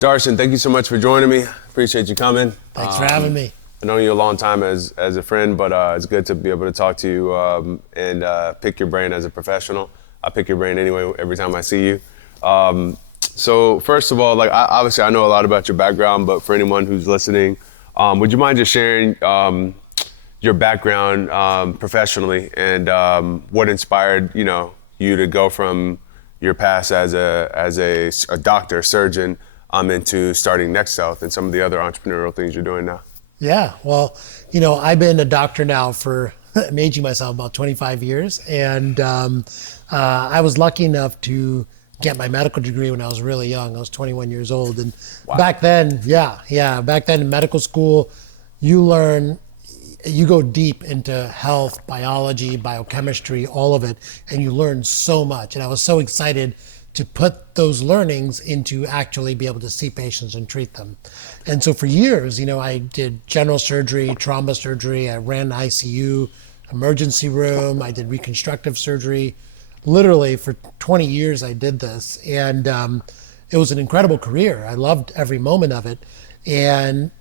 Darshan, thank you so much for joining me. Appreciate you coming. Thanks for having me. I've known you a long time as a friend, but it's good to be able to talk to you and pick your brain as a professional. I pick your brain anyway every time I see you. So first of all, obviously I know a lot about your background, but for anyone who's listening, would you mind just sharing your background professionally and what inspired you to go from your past as a doctor, surgeon, into starting Next Health and some of the other entrepreneurial things you're doing now? Yeah, well, I've been a doctor now for, I'm aging myself, about 25 years. And I was lucky enough to get my medical degree when I was really young. I was 21 years old. And Wow. back then, back then in medical school, you go deep into health, biology, biochemistry, all of it, and you learn so much. And I was so excited to put those learnings into actually be able to see patients and treat them. And so for years, I did general surgery, trauma surgery, I ran ICU, emergency room, I did reconstructive surgery. Literally for 20 years I did this, and it was an incredible career. I loved every moment of it.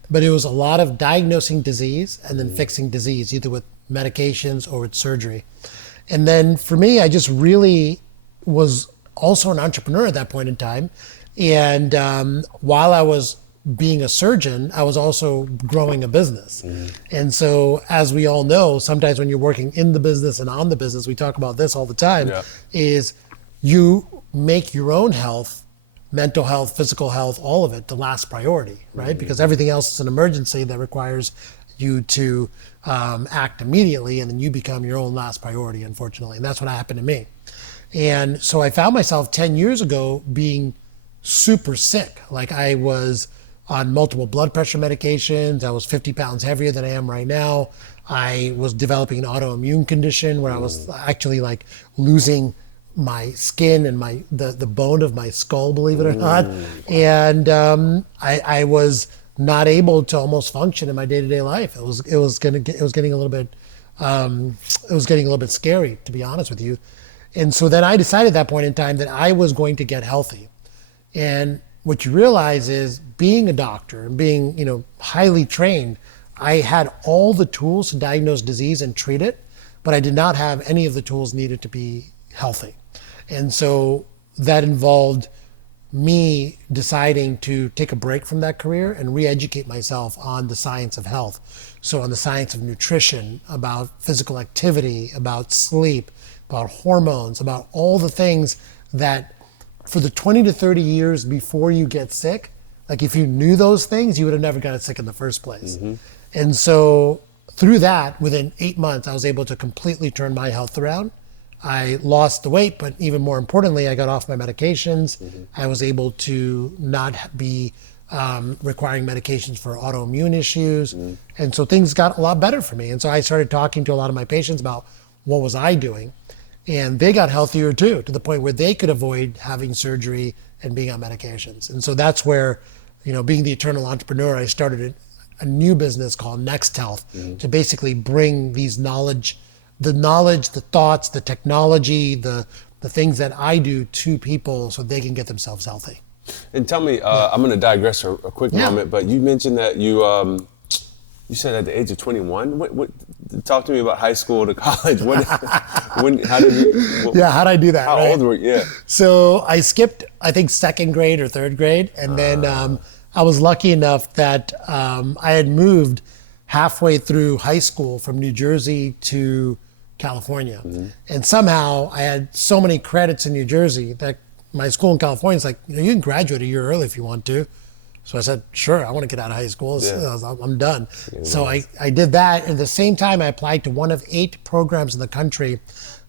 But it was a lot of diagnosing disease and then fixing disease, either with medications or with surgery. And then for me, I just really was also an entrepreneur at that point in time. And while I was being a surgeon, I was also growing a business. And so, as we all know, sometimes when you're working in the business and on the business, we talk about this all the time, is you make your own health, mental health, physical health, all of it, the last priority, right? Because everything else is an emergency that requires you to act immediately, and then you become your own last priority, unfortunately. And that's what happened to me. And so I found myself 10 years ago being super sick. Like, I was on multiple blood pressure medications. I was 50 pounds heavier than I am right now. I was developing an autoimmune condition where I was actually losing my skin and the bone of my skull, believe it or not. And I was not able to almost function in my day-to-day life. It was getting a little bit scary, to be honest with you. And so then I decided at that point in time that I was going to get healthy. And what you realize is, being a doctor and being, highly trained, I had all the tools to diagnose disease and treat it, but I did not have any of the tools needed to be healthy. And so that involved me deciding to take a break from that career and re-educate myself on the science of health. So on the science of nutrition, about physical activity, about sleep, about hormones, about all the things that for the 20 to 30 years before you get sick, if you knew those things, you would have never gotten sick in the first place. And so through that, within 8 months, I was able to completely turn my health around. I lost the weight, but even more importantly, I got off my medications. I was able to not be requiring medications for autoimmune issues. And so things got a lot better for me. And so I started talking to a lot of my patients about what was I doing. And they got healthier too, to the point where they could avoid having surgery and being on medications. And so that's where, being the eternal entrepreneur, I started a new business called Next Health to basically bring the knowledge, the thoughts, the technology, the things that I do to people so they can get themselves healthy. And tell me, I'm going to digress for a quick moment, but you mentioned that you said at the age of 21. What? Talk to me about high school to college. How did you? How'd I do that? How old were you? Yeah. So I skipped, I think, second grade or third grade, and then I was lucky enough that I had moved halfway through high school from New Jersey to California, and somehow I had so many credits in New Jersey that my school in California is like, you can graduate a year early if you want to. So I said, sure, I want to get out of high school. I'm done. So I did that. And at the same time, I applied to one of 8 programs in the country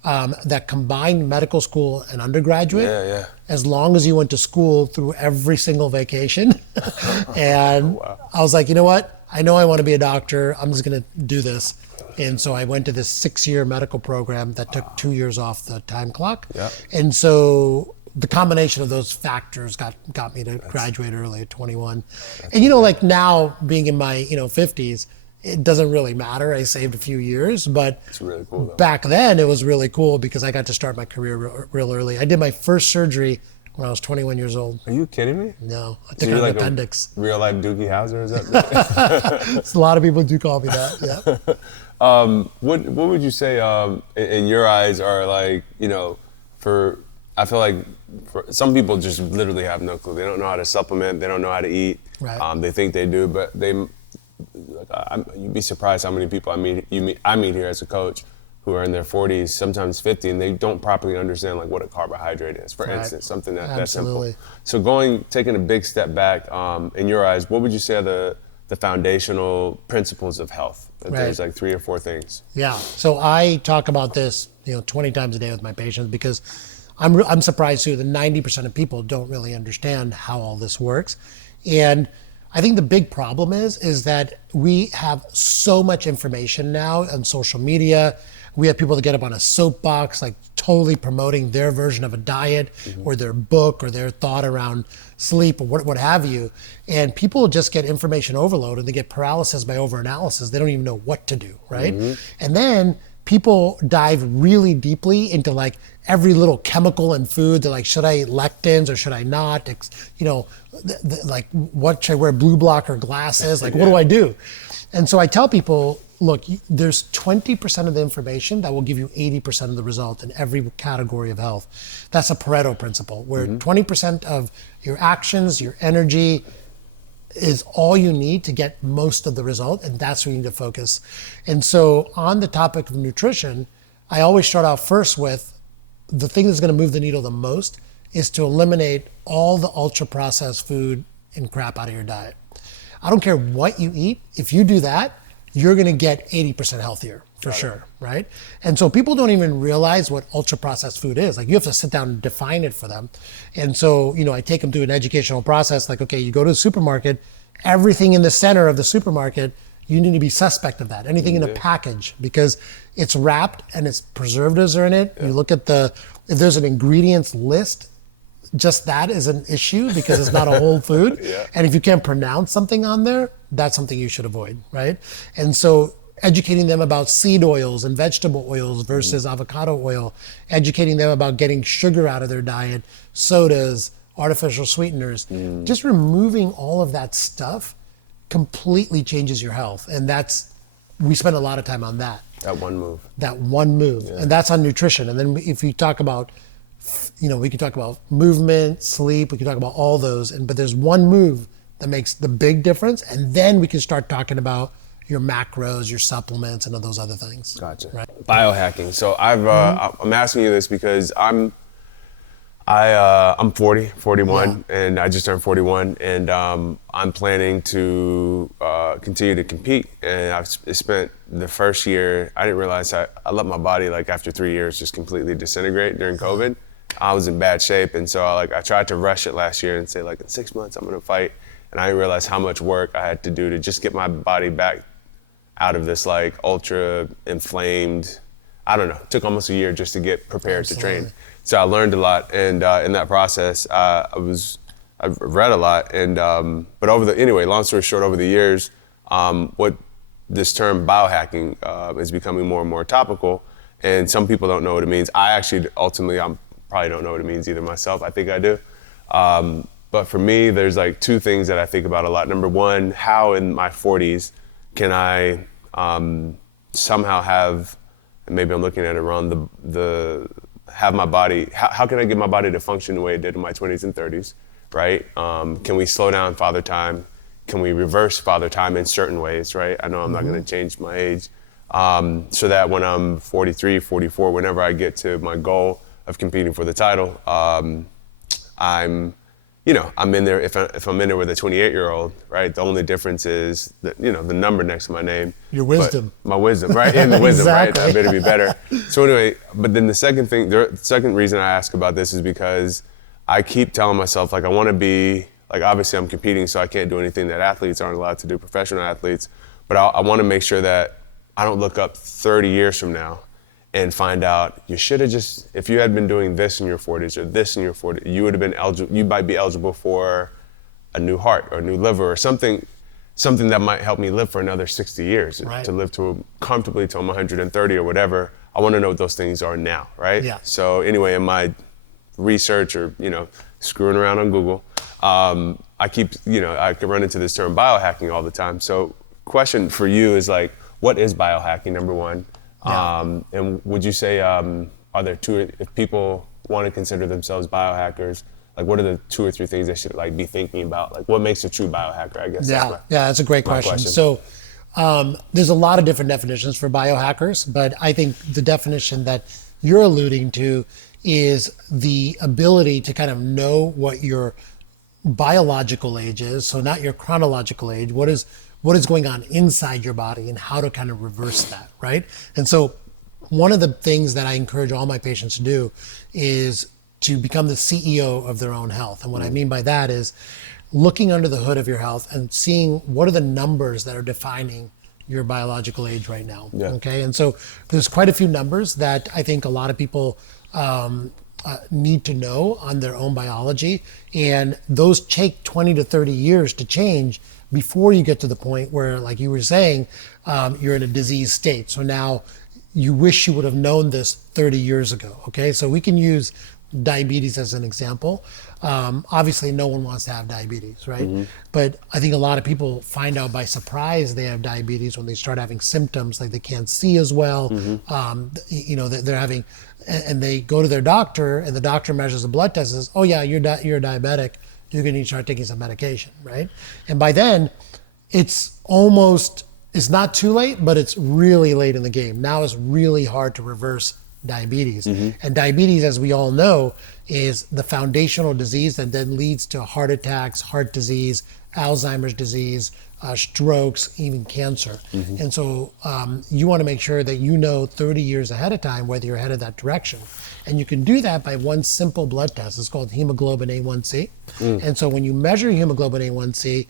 that combined medical school and undergraduate, as long as you went to school through every single vacation. And I was like, you know what? I know I want to be a doctor. I'm just going to do this. And so I went to this 6-year medical program that took 2 years off the time clock. And so the combination of those factors got me to graduate early at 21. And now being in my 50s, it doesn't really matter. I saved a few years, but it's really cool, though. Back then it was really cool because I got to start my career real early. I did my first surgery when I was 21 years old. Are you kidding me? No, I So took you're out an like appendix. a real life Doogie Howser, is that? A lot of people do call me that, yeah. What would you say in your eyes are like, I feel like for some people just literally have no clue. They don't know how to supplement. They don't know how to eat. Right. They think they do, but you'd be surprised how many people I meet here as a coach who are in their 40s, sometimes 50, and they don't properly understand like what a carbohydrate is, for instance, something that's simple. So taking a big step back, in your eyes, what would you say are the foundational principles of health? If there's like 3 or 4 things. Yeah, so I talk about this 20 times a day with my patients because I'm surprised too that 90% of people don't really understand how all this works. And I think the big problem is that we have so much information now on social media. We have people that get up on a soapbox, like totally promoting their version of a diet or their book or their thought around sleep or what have you. And people just get information overload and they get paralysis by overanalysis. They don't even know what to do, right? And then people dive really deeply into like every little chemical in food. They're like, should I eat lectins or should I not? Like, what should I wear blue blocker glasses? Like, what do I do? And so I tell people, look, there's 20% of the information that will give you 80% of the result in every category of health. That's a Pareto principle, where 20% of your actions, your energy, is all you need to get most of the result, and that's where you need to focus. And so on the topic of nutrition, I always start out first with the thing that's going to move the needle the most is to eliminate all the ultra-processed food and crap out of your diet. I don't care what you eat. If you do that, you're going to get 80% healthier for sure, right? And so people don't even realize what ultra-processed food is. Like, you have to sit down and define it for them. And so, I take them through an educational process. Like, okay, you go to the supermarket, everything in the center of the supermarket, you need to be suspect of that. Anything in a package, because it's wrapped and its preservatives are in it. You look at if there's an ingredients list, just that is an issue because it's not a whole food. And if you can't pronounce something on there, that's something you should avoid, right? And so educating them about seed oils and vegetable oils versus avocado oil, educating them about getting sugar out of their diet, sodas, artificial sweeteners, just removing all of that stuff completely changes your health. And we spend a lot of time on that. That one move. And that's on nutrition. And then if you talk about, we can talk about movement, sleep, we can talk about all those, but there's one move that makes the big difference. And then we can start talking about your macros, your supplements, and all those other things. Gotcha. Right? Biohacking. So I'm asking you this because I'm 41, and I just turned 41, and I'm planning to continue to compete. And I've spent the first year, I didn't realize I let my body, like after 3 years, just completely disintegrate during COVID. I was in bad shape, and so I tried to rush it last year and say, like, in 6 months I'm gonna fight. And I didn't realize how much work I had to do to just get my body back out of this like ultra inflamed, I don't know, it took almost a year just to get prepared to train. So I learned a lot, and in that process, I've read a lot, and but long story short, over the years, what this term biohacking is becoming more and more topical, and some people don't know what it means. I probably don't know what it means either myself. I think I do. But for me, there's like 2 things that I think about a lot. Number one, how in my 40s can I somehow have, and maybe I'm looking at it wrong, have my body, how can I get my body to function the way it did in my 20s and 30s, right? Can we slow down father time? Can we reverse father time in certain ways, right? I know I'm not gonna change my age. So that when I'm 43, 44, whenever I get to my goal of competing for the title, I'm in there, if I'm in there with a 28-year-old, right? The only difference is that, the number next to my name. Your wisdom. My wisdom, right? And the wisdom, Exactly. right? I better be better. So anyway, but then the second reason I ask about this is because I keep telling myself, like, I want to be, like, obviously I'm competing, so I can't do anything that athletes aren't allowed to do, professional athletes, but I want to make sure that I don't look up 30 years from now and find out you should have just, if you had been doing this in your 40s or this in your 40s, you would have been eligible, you might be eligible for a new heart or a new liver or something that might help me live for another 60 years, right, to live comfortably till I'm 130 or whatever. I want to know what those things are now, right? Yeah. So anyway, in my research or, screwing around on Google, I could run into this term biohacking all the time. So question for you is like, what is biohacking, number one? Yeah. And would you say, are there if people want to consider themselves biohackers, like what are the 2 or 3 things they should like be thinking about? Like what makes a true biohacker, I guess. Yeah, that's a great question. So there's a lot of different definitions for biohackers, but I think the definition that you're alluding to is the ability to kind of know what your biological age is, so not your chronological age, what is going on inside your body and how to kind of reverse that, right? And so one of the things that I encourage all my patients to do is to become the CEO of their own health. And what I mean by that is looking under the hood of your health and seeing what are the numbers that are defining your biological age right now. Yeah. Okay. And so there's quite a few numbers that I think a lot of people need to know on their own biology. And those take 20 to 30 years to change before you get to the point where, like you were saying, you're in a disease state. So now you wish you would have known this 30 years ago. Okay. So we can use diabetes as an example. Obviously, no one wants to have diabetes, right? Mm-hmm. But I think a lot of people find out by surprise they have diabetes when they start having symptoms like they can't see as well. Mm-hmm. They're having, and they go to their doctor, and the doctor measures a blood test and says, "Oh yeah, you're diabetic. You're going to need to start taking some medication," right? And by then, it's not too late, but it's really late in the game. Now it's really hard to reverse diabetes. Mm-hmm. And diabetes, as we all know, is the foundational disease that then leads to heart attacks, heart disease, Alzheimer's disease, strokes, even cancer. Mm-hmm. And so you want to make sure that you know 30 years ahead of time whether you're headed that direction. And you can do that by one simple blood test. It's called hemoglobin A1C. Mm. And so when you measure hemoglobin A1C,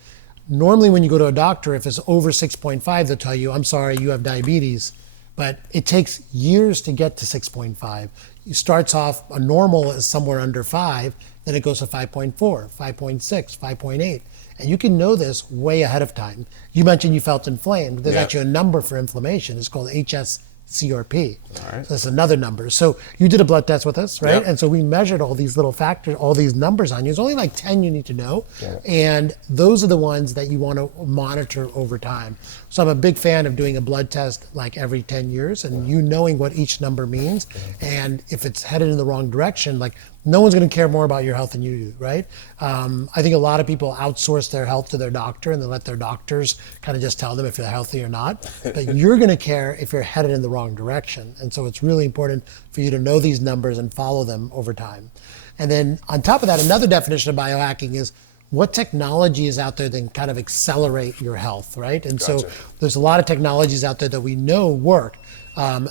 normally when you go to a doctor, if it's over 6.5, they'll tell you, "I'm sorry, you have diabetes." But it takes years to get to 6.5. It starts off, a normal is somewhere under 5, then it goes to 5.4, 5.6, 5.8. And you can know this way ahead of time. You mentioned you felt inflamed. There's actually a number for inflammation. It's called HSCRP. All right. So that's another number. So you did a blood test with us, right? Yep. And so we measured all these little factors, all these numbers on you. There's only like 10 you need to know. Yep. And those are the ones that you want to monitor over time. So I'm a big fan of doing a blood test like every 10 years and you knowing what each number means. And if it's headed in the wrong direction, like no one's going to care more about your health than you do, right? I think a lot of people outsource their health to their doctor and they let their doctors kind of just tell them if they're healthy or not. But you're going to care if you're headed in the wrong direction. And so it's really important for you to know these numbers and follow them over time. And then on top of that, another definition of biohacking is what technology is out there that can kind of accelerate your health, right? And Gotcha. So there's a lot of technologies out there that we know work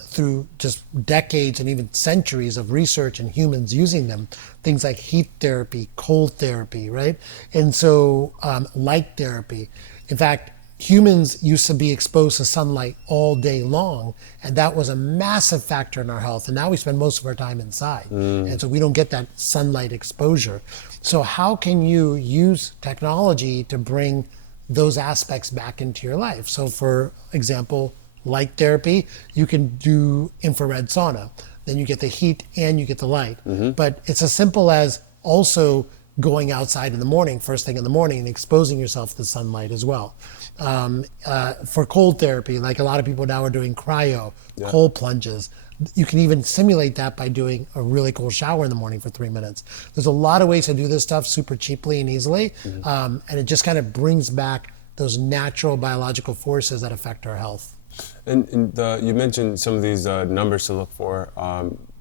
through just decades and even centuries of research and humans using them. Things like heat therapy, cold therapy, right? And so light therapy. In fact, humans used to be exposed to sunlight all day long, and that was a massive factor in our health. And now we spend most of our time inside. And so we don't get that sunlight exposure. So how can you use technology to bring those aspects back into your life? So for example, light therapy, you can do infrared sauna. Then you get the heat and you get the light. Mm-hmm. But it's as simple as also going outside in the morning, first thing in the morning, and exposing yourself to sunlight as well. For cold therapy, like a lot of people now are doing cryo, cold plunges. You can even simulate that by doing a really cold shower in the morning for 3 minutes. There's a lot of ways to do this stuff super cheaply and easily. Mm-hmm. And it just kind of brings back those natural biological forces that affect our health. And you mentioned some of these numbers to look for.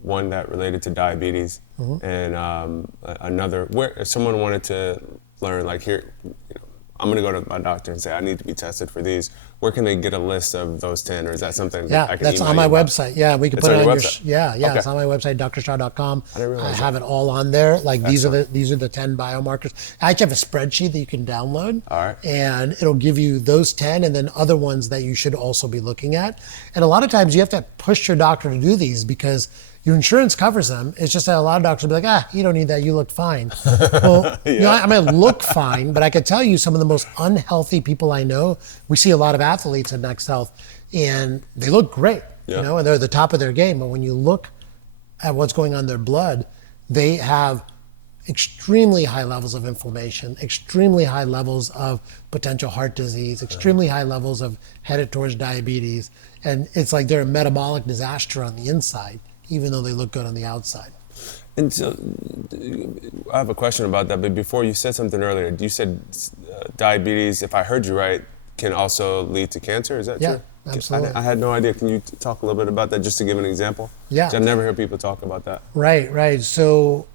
One that related to diabetes, mm-hmm. and another where if someone wanted to learn, like here, I'm gonna go to my doctor and say I need to be tested for these. Where can they get a list of those 10, or is that something? I can that's on my website. Yeah, we can put it on your website. Okay. It's on my website, drshah.com. I have it all on there. Like these are the 10 biomarkers. I actually have a spreadsheet that you can download. All right. And it'll give you those 10 and then other ones that you should also be looking at. And a lot of times you have to push your doctor to do these because your insurance covers them. It's just that a lot of doctors will be like, you don't need that, you look fine. Well, I might look fine, but I could tell you some of the most unhealthy people I know, we see a lot of athletes at Next Health, and they look great, and they're at the top of their game. But when you look at what's going on in their blood, they have extremely high levels of inflammation, extremely high levels of potential heart disease, extremely high levels of headed towards diabetes. And it's like they're a metabolic disaster on the inside, even though they look good on the outside. And so I have a question about that, but before you said something earlier, you said diabetes, if I heard you right, can also lead to cancer, is that true? Yeah, absolutely. I had no idea. Can you talk a little bit about that just to give an example? Yeah. 'Cause I've never heard people talk about that. Right. So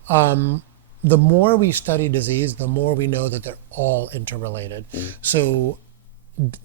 the more we study disease, the more we know that they're all interrelated. So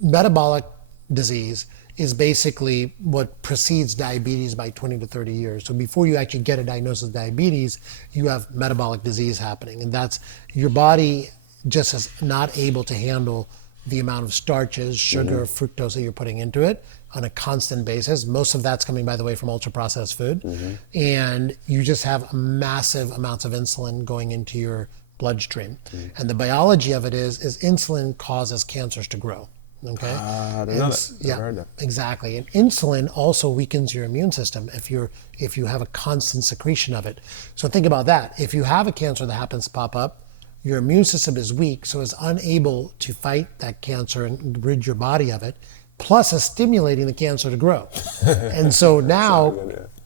metabolic disease is basically what precedes diabetes by 20 to 30 years. So before you actually get a diagnosis of diabetes, you have metabolic disease happening. And that's your body just is not able to handle the amount of starches, sugar, fructose that you're putting into it on a constant basis. Most of that's coming, by the way, from ultra-processed food. And you just have massive amounts of insulin going into your bloodstream. And the biology of it is insulin causes cancers to grow. Okay. I didn't know that. Yeah, Never heard that. exactly. And insulin also weakens your immune system if you have a constant secretion of it. So think about that. If you have a cancer that happens to pop up, your immune system is weak, so it's unable to fight that cancer and rid your body of it, plus is stimulating the cancer to grow. And so now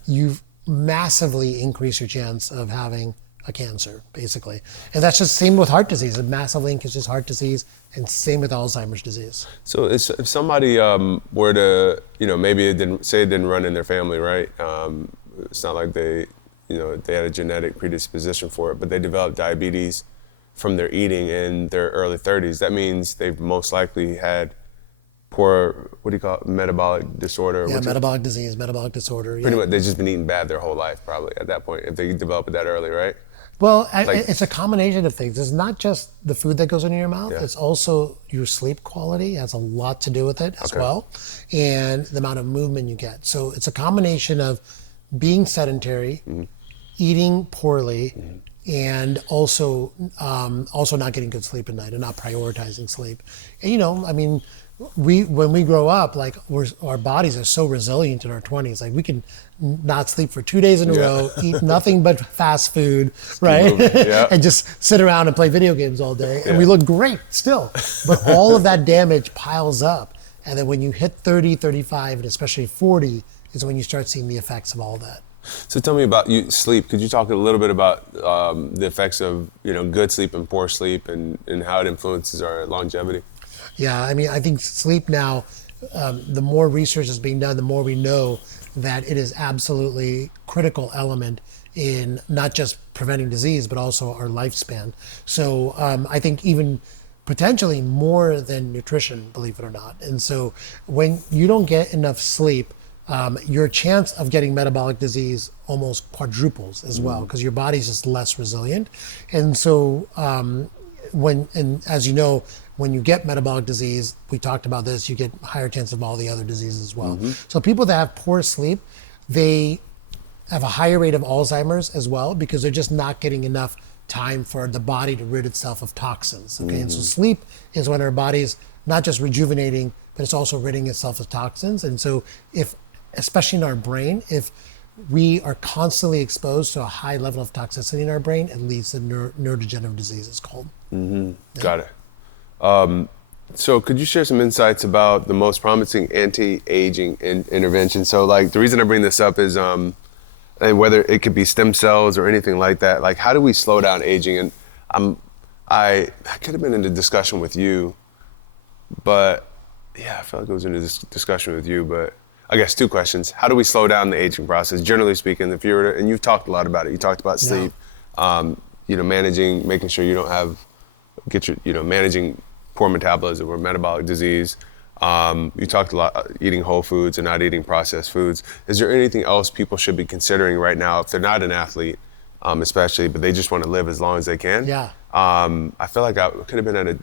you've massively increased your chance of having a cancer, basically. And that's just same with heart disease. It massively increases heart disease, and same with Alzheimer's disease. So if somebody were to, maybe it didn't run in their family, right? It's not like they had a genetic predisposition for it, but they developed diabetes from their eating in their early 30s. That means they've most likely had poor, what do you call it, metabolic disorder? Yeah, metabolic disease, metabolic disorder. Pretty much, they've just been eating bad their whole life, probably, at that point, if they develop it that early, right? Well, it's a combination of things. It's not just the food that goes into your mouth. Yeah. It's also your sleep quality has a lot to do with it as well, and the amount of movement you get. So it's a combination of being sedentary, eating poorly, and also not getting good sleep at night and not prioritizing sleep. And when we grow up, like our bodies are so resilient in our 20s. Like we can not sleep for 2 days in a row, eat nothing but fast food, right? And just sit around and play video games all day. And we look great still. But all of that damage piles up. And then when you hit 30, 35, and especially 40 is when you start seeing the effects of all that. So tell me about sleep. Could you talk a little bit about the effects of good sleep and poor sleep and how it influences our longevity? Yeah, I think sleep now, the more research is being done, the more we know that it is absolutely critical element in not just preventing disease, but also our lifespan. So I think even potentially more than nutrition, believe it or not. And so when you don't get enough sleep, your chance of getting metabolic disease almost quadruples as well, because your body's just less resilient. And so as you know, when you get metabolic disease, we talked about this, you get higher chance of all the other diseases as well. So people that have poor sleep, they have a higher rate of Alzheimer's as well, because they're just not getting enough time for the body to rid itself of toxins. Okay, and so sleep is when our body's not just rejuvenating, but it's also ridding itself of toxins. And so especially in our brain, if we are constantly exposed to a high level of toxicity in our brain, it leads to neurodegenerative diseases called. Got it. So could you share some insights about the most promising anti-aging intervention? So like the reason I bring this up is and whether it could be stem cells or anything like that, like how do we slow down aging? And I could have been in a discussion with you, but yeah, I feel like it was in a discussion with you, but I guess two questions. How do we slow down the aging process? Generally speaking, if you were to, and you've talked a lot about it, you talked about sleep, managing, making sure you don't have, managing poor metabolism or metabolic disease. You talked a lot eating whole foods and not eating processed foods. Is there anything else people should be considering right now if they're not an athlete, especially, but they just want to live as long as they can? Yeah. I feel like I could have been at a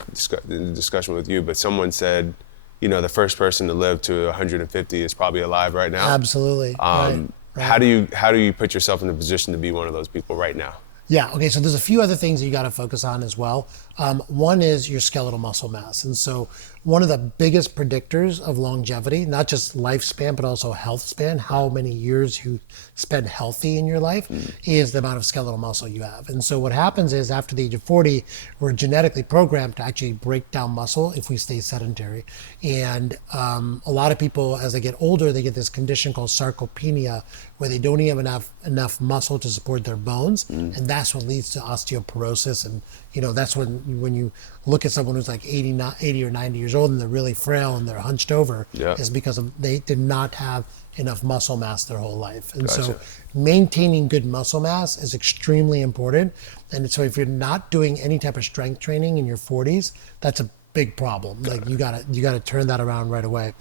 discussion with you, but someone said, the first person to live to 150 is probably alive right now. Absolutely. Right. How do you put yourself in a position to be one of those people right now? Yeah, okay, so there's a few other things that you got to focus on as well. One is your skeletal muscle mass. And so, one of the biggest predictors of longevity, not just lifespan, but also health span, how many years you spend healthy in your life, is the amount of skeletal muscle you have. And so, what happens is after the age of 40, we're genetically programmed to actually break down muscle if we stay sedentary. And a lot of people, as they get older, they get this condition called sarcopenia, where they don't even have enough muscle to support their bones. And that's what leads to osteoporosis. And, that's when you look at someone who's like 80 or 90 years old and they're really frail and they're hunched over, is because they did not have enough muscle mass their whole life. And so maintaining good muscle mass is extremely important. And so if you're not doing any type of strength training in your 40s, that's a big problem. Like you gotta turn that around right away.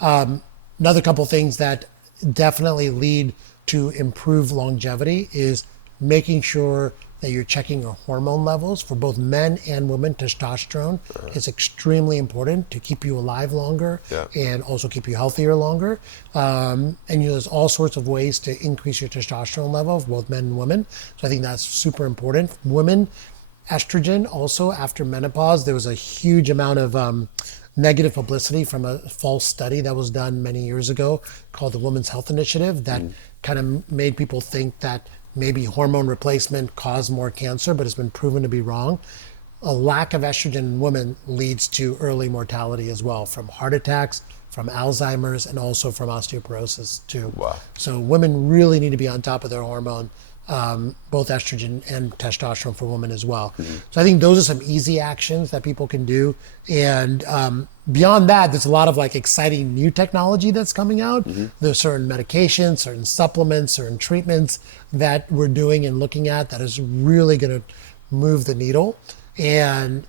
Another couple things that definitely lead to improved longevity is making sure that you're checking your hormone levels. For both men and women, testosterone is extremely important to keep you alive longer and also keep you healthier longer. And there's all sorts of ways to increase your testosterone level for both men and women. So I think that's super important. Women, estrogen also after menopause, there was a huge amount of negative publicity from a false study that was done many years ago called the Women's Health Initiative that kind of made people think that maybe hormone replacement caused more cancer, but it's been proven to be wrong. A lack of estrogen in women leads to early mortality as well, from heart attacks, from Alzheimer's, and also from osteoporosis too. Wow. So women really need to be on top of their hormone, both estrogen and testosterone for women as well. So I think those are some easy actions that people can do. And beyond that, there's a lot of like exciting new technology that's coming out. There's certain medications, certain supplements, certain treatments that we're doing and looking at that is really going to move the needle. And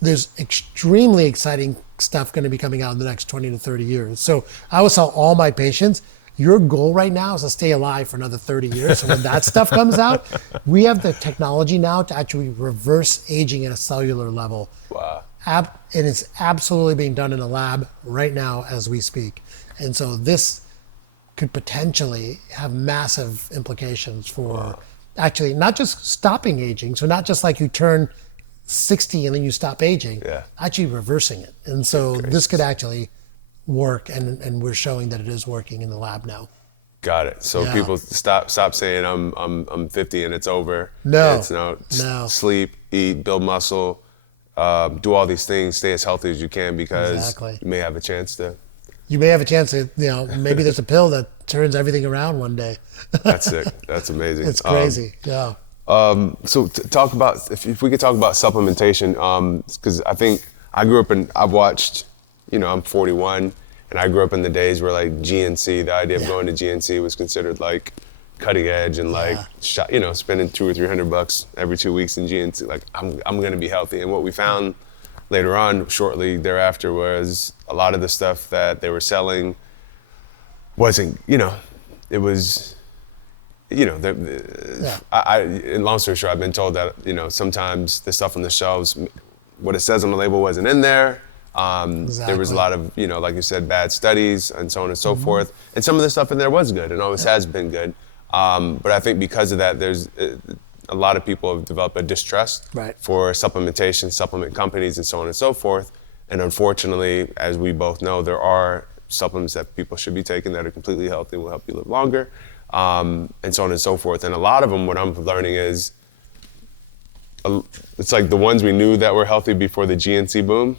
there's extremely exciting stuff going to be coming out in the next 20 to 30 years. So I always tell all my patients, your goal right now is to stay alive for another 30 years. So when that stuff comes out, we have the technology now to actually reverse aging at a cellular level. Wow. And it's absolutely being done in a lab right now as we speak. And so this could potentially have massive implications for actually not just stopping aging. So not just like you turn 60 and then you stop aging, actually reversing it. And so this could actually work, and we're showing that it is working in the lab now. Got it. So people stop saying I'm 50 and it's over. No. It's now sleep, eat, build muscle, do all these things, stay as healthy as you can because you may have a chance to. You may have a chance to, maybe there's a pill that turns everything around one day. That's sick. That's amazing. It's crazy. So talk about, if we could talk about supplementation, because I think I've watched, I'm 41, and I grew up in the days where like GNC, the idea of going to GNC was considered like cutting edge and like, spending $200 or $300 every 2 weeks in GNC. Like I'm going to be healthy. And what we found later on, shortly thereafter, was a lot of the stuff that they were selling wasn't, it was, in long story short, I've been told that, sometimes the stuff on the shelves, what it says on the label wasn't in there. There was a lot of, like you said, bad studies and so on and so forth. And some of the stuff in there was good and always has been good. But I think because of that, there's a lot of people have developed a distrust for supplementation, supplement companies, and so on and so forth. And unfortunately, as we both know, there are supplements that people should be taking that are completely healthy and will help you live longer, and so on and so forth. And a lot of them, what I'm learning is, it's like the ones we knew that were healthy before the GNC boom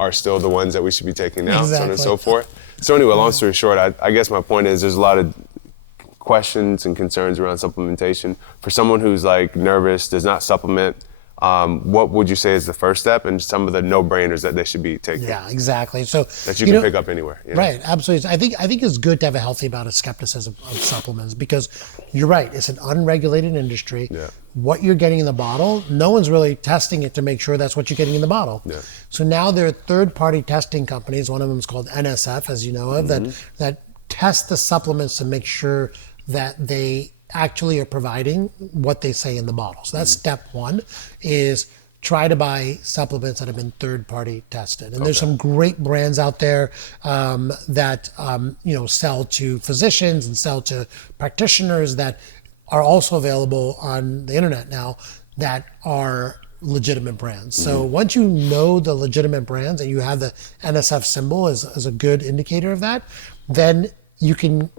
are still the ones that we should be taking now, so on and so forth. So anyway, long story short, I guess my point is there's a lot of questions and concerns around supplementation. For someone who's like nervous, does not supplement, what would you say is the first step and some of the no-brainers that they should be taking? Yeah, exactly. So that you can pick up anywhere. Right, absolutely. I think it's good to have a healthy amount of skepticism of supplements because you're right. It's an unregulated industry. What you're getting in the bottle, no one's really testing it to make sure that's what you're getting in the bottle. So now there are third-party testing companies. One of them is called NSF, as you know of, that test the supplements to make sure that they actually are providing what they say in the bottle. So that's step one, is try to buy supplements that have been third-party tested. And there's some great brands out there that sell to physicians and sell to practitioners that are also available on the internet now that are legitimate brands. So once you know the legitimate brands and you have the NSF symbol as a good indicator of that, then you can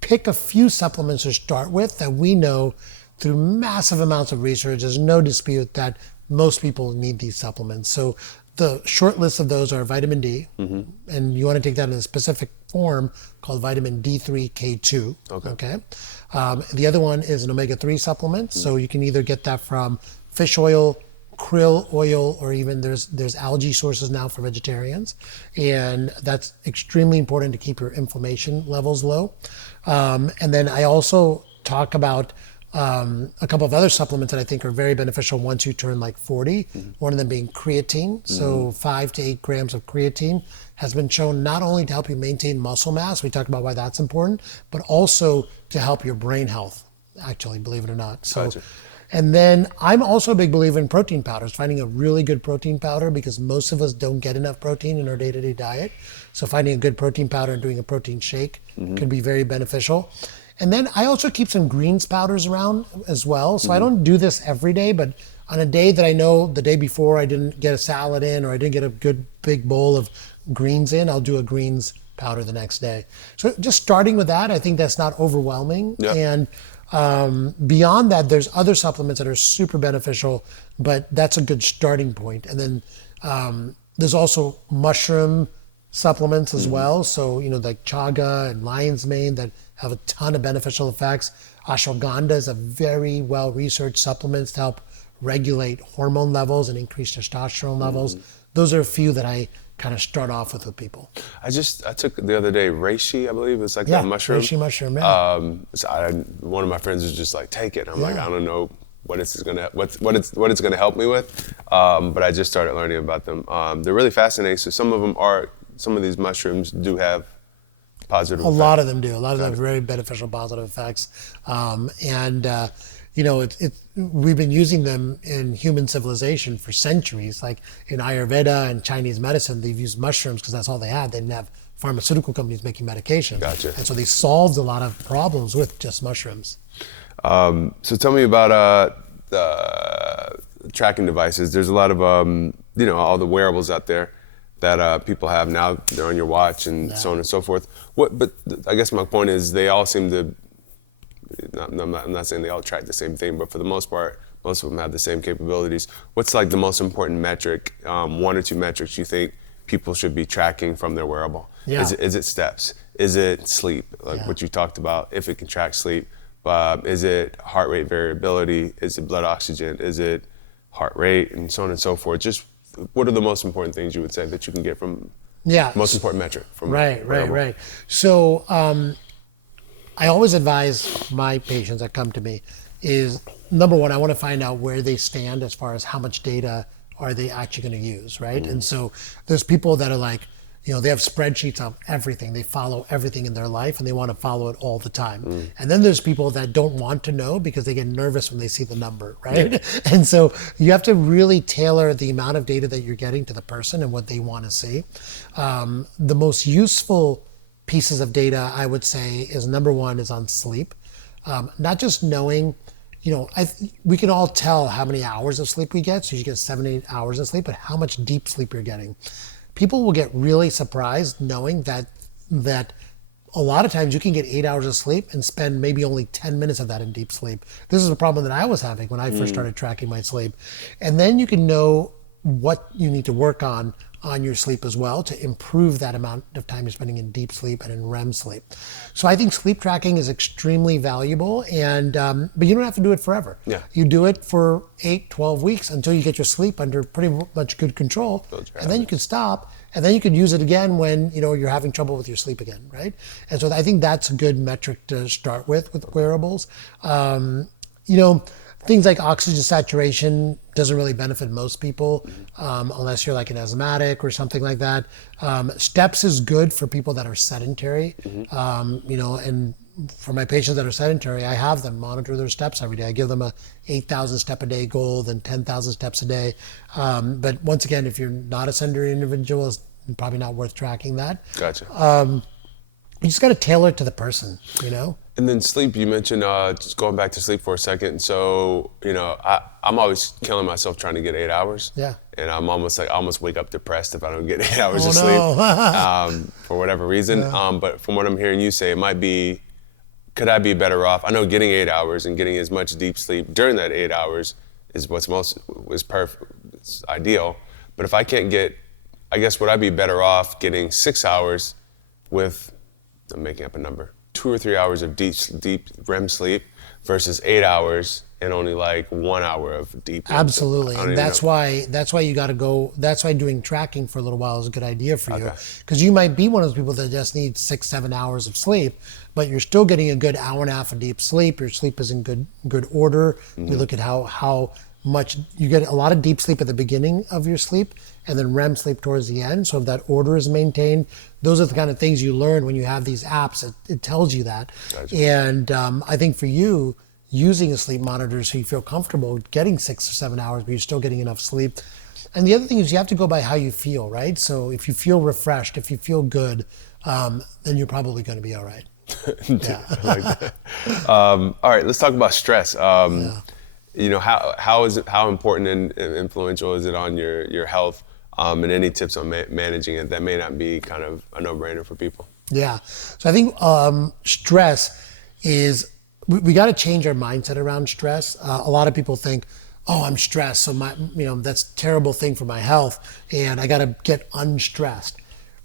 pick a few supplements to start with that we know through massive amounts of research, there's no dispute that most people need these supplements. So the short list of those are vitamin D, and you want to take that in a specific form called vitamin D3K2. Okay. The other one is an omega-3 supplement. So you can either get that from fish oil, krill oil, or even there's algae sources now for vegetarians, and that's extremely important to keep your inflammation levels low. And then I also talk about a couple of other supplements that I think are very beneficial once you turn like 40. One of them being creatine. So 5 to 8 grams of creatine has been shown not only to help you maintain muscle mass, we talked about why that's important, but also to help your brain health, actually, believe it or not. So, Gotcha. and then I'm also a big believer in protein powders, finding a really good protein powder, because most of us don't get enough protein in our day-to-day diet. So finding a good protein powder and doing a protein shake could be very beneficial. And then I also keep some greens powders around as well. So I don't do this every day, but on a day that I know the day before I didn't get a salad in or I didn't get a good big bowl of greens in, I'll do a greens powder the next day. So just starting with that, I think that's not overwhelming. Yep. And beyond that, there's other supplements that are super beneficial, but that's a good starting point. And then there's also mushroom supplements as well. So, like chaga and lion's mane that have a ton of beneficial effects. Ashwagandha is a very well-researched supplement to help regulate hormone levels and increase testosterone levels. Those are a few that I kind of start off with people. I took the other day reishi, I believe it's like that mushroom. Reishi mushroom, yeah. One of my friends was just like, take it. I'm like, I don't know what it's gonna help me with, but I just started learning about them. They're really fascinating. So some of these mushrooms do have positive effects. A lot of them do. A lot of them have very beneficial positive effects. We've been using them in human civilization for centuries. Like in Ayurveda and Chinese medicine, they've used mushrooms because that's all they had. They didn't have pharmaceutical companies making medication. Gotcha. And so they solved a lot of problems with just mushrooms. So tell me about the tracking devices. There's a lot of all the wearables out there that people have now. They're on your watch and so on and so forth. But I guess my point is they all seem to. I'm not saying they all track the same thing, but for the most part, most of them have the same capabilities. What's like the most important metric, 1 or 2 metrics you think people should be tracking from their wearable? Yeah. Is it steps? Is it sleep? Like what you talked about, if it can track sleep. Is it heart rate variability? Is it blood oxygen? Is it heart rate? And so on and so forth. Just what are the most important things you would say that you can get from most important metric from Right. So I always advise my patients that come to me is, number one, I want to find out where they stand as far as how much data are they actually going to use, right? And so there's people that are like, they have spreadsheets of everything. They follow everything in their life and they want to follow it all the time. And then there's people that don't want to know because they get nervous when they see the number, right? Yeah. And so you have to really tailor the amount of data that you're getting to the person and what they want to see. The most useful pieces of data, I would say, is number one is on sleep. Not just knowing, we can all tell how many hours of sleep we get. So you get 7-8 hours of sleep, but how much deep sleep you're getting. People will get really surprised knowing that a lot of times you can get 8 hours of sleep and spend maybe only 10 minutes of that in deep sleep. This is a problem that I was having when I first started tracking my sleep. And then you can know what you need to work on your sleep as well to improve that amount of time you're spending in deep sleep and in REM sleep. So I think sleep tracking is extremely valuable, and but you don't have to do it forever. Yeah. You do it for 8-12 weeks until you get your sleep under pretty much good control, and then you can stop, and then you can use it again when you're having trouble with your sleep again, right? And so I think that's a good metric to start with wearables. Things like oxygen saturation doesn't really benefit most people unless you're like an asthmatic or something like that. Steps is good for people that are sedentary. And for my patients that are sedentary, I have them monitor their steps every day. I give them a 8,000 step a day goal, then 10,000 steps a day. But once again, if you're not a sedentary individual, it's probably not worth tracking that. Gotcha. You just got to tailor it to the person, And then sleep, you mentioned, just going back to sleep for a second. So, I'm always killing myself trying to get 8 hours. Yeah. And I almost wake up depressed if I don't get 8 hours Oh, of no. sleep, for whatever reason. But from what I'm hearing you say, could I be better off? I know getting 8 hours and getting as much deep sleep during that 8 hours is is perfect, it's ideal. But if I can't I guess would I be better off getting 6 hours with, I'm making up a number, 2 or 3 hours of deep REM sleep versus 8 hours and only like 1 hour of deep REM Absolutely, sleep? and that's why you got to go. That's why doing tracking for a little while is a good idea for you, Okay. because you might be one of those people that just need 6-7 hours of sleep, but you're still getting a good hour and a half of deep sleep. Your sleep is in good order. You look at how much you get. A lot of deep sleep at the beginning of your sleep, and then REM sleep towards the end. So if that order is maintained, those are the kind of things you learn when you have these apps. It tells you that. Gotcha. And I think for you, using a sleep monitor so you feel comfortable getting 6 or 7 hours, but you're still getting enough sleep. And the other thing is you have to go by how you feel, right? So if you feel refreshed, if you feel good, then you're probably going to be all right. Yeah. I like that. All right, let's talk about stress. How important and influential is it on your health? And any tips on managing it that may not be kind of a no-brainer for people? Yeah. So I think stress is, we got to change our mindset around stress. A lot of people think, oh, I'm stressed, so that's a terrible thing for my health, and I got to get unstressed.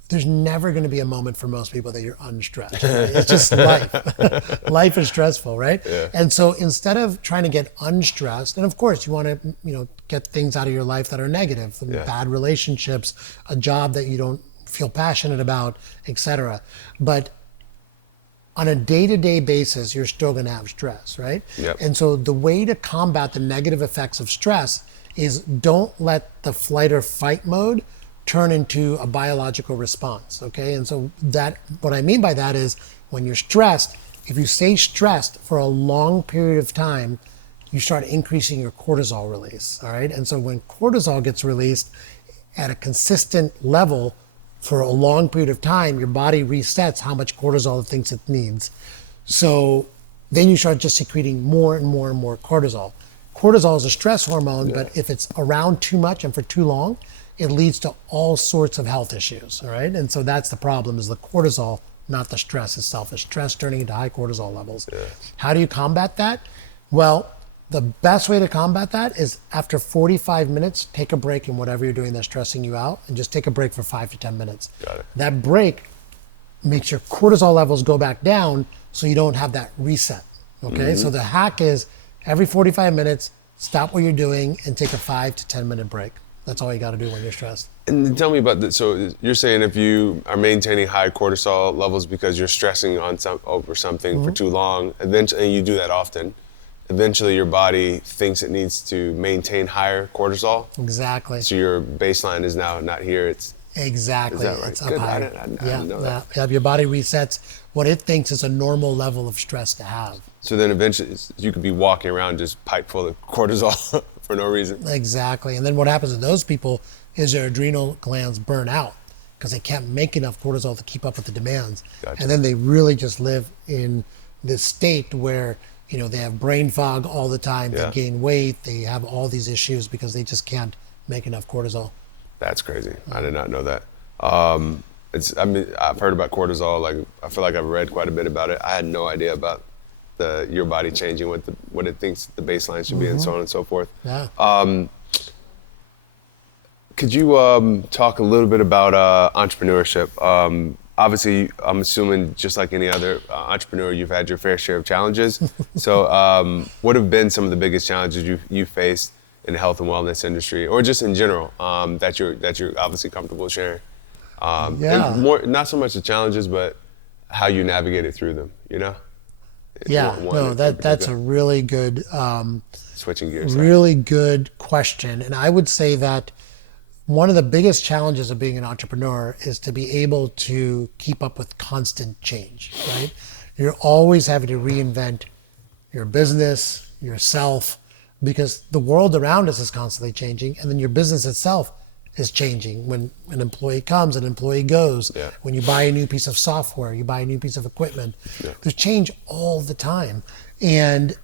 There's never going to be a moment for most people that you're unstressed. Right? It's just life. Life is stressful, right? Yeah. And so instead of trying to get unstressed, and of course you want to, get things out of your life that are negative, bad relationships, a job that you don't feel passionate about, etc. But on a day-to-day basis, you're still going to have stress, right? Yep. And so the way to combat the negative effects of stress is don't let the flight or fight mode turn into a biological response, okay? And so what I mean by that is when you're stressed, if you stay stressed for a long period of time, you start increasing your cortisol release, all right? And so when cortisol gets released at a consistent level for a long period of time, your body resets how much cortisol it thinks it needs. So then you start just secreting more and more and more cortisol. Cortisol is a stress hormone, but if it's around too much and for too long, it leads to all sorts of health issues, all right? And so that's the problem, is the cortisol, not the stress itself. It's stress turning into high cortisol levels. Yeah. How do you combat that? Well, the best way to combat that is after 45 minutes, take a break in whatever you're doing that's stressing you out, and just take a break for 5 to 10 minutes. Got it. That break makes your cortisol levels go back down so you don't have that reset, okay? So the hack is every 45 minutes, stop what you're doing and take a 5 to 10 minute break. That's all you got to do when you're stressed. And tell me about this. So you're saying if you are maintaining high cortisol levels because you're stressing over something for too long, and you do that often, eventually your body thinks it needs to maintain higher cortisol. Exactly. So your baseline is now not here. It's exactly. Is that right? It's up Good. higher. I didn't know that. Yeah. Your body resets what it thinks is a normal level of stress to have. So then eventually you could be walking around just pipe full of cortisol for no reason. Exactly. And then what happens to those people is their adrenal glands burn out because they can't make enough cortisol to keep up with the demands. Gotcha. And then they really just live in this state where, they have brain fog all the time, Yeah. they gain weight, they have all these issues because they just can't make enough cortisol. That's crazy. I did not know that. I've heard about cortisol. Like, I feel like I've read quite a bit about it. I had no idea about your body changing what it thinks the baseline should be, and so on and so forth. Yeah. Could you talk a little bit about entrepreneurship? Obviously, I'm assuming just like any other entrepreneur, you've had your fair share of challenges. So what have been some of the biggest challenges you faced in the health and wellness industry, or just in general, that you're obviously comfortable sharing? Yeah. And more, not so much the challenges, but how you navigated through them, Yeah, that's a really good, switching gears. really good question. And I would say that one of the biggest challenges of being an entrepreneur is to be able to keep up with constant change, right? You're always having to reinvent your business, yourself, because the world around us is constantly changing, and then your business itself is changing. When an employee comes, an employee goes. Yeah. When you buy a new piece of software, you buy a new piece of equipment. Yeah. There's change all the time. And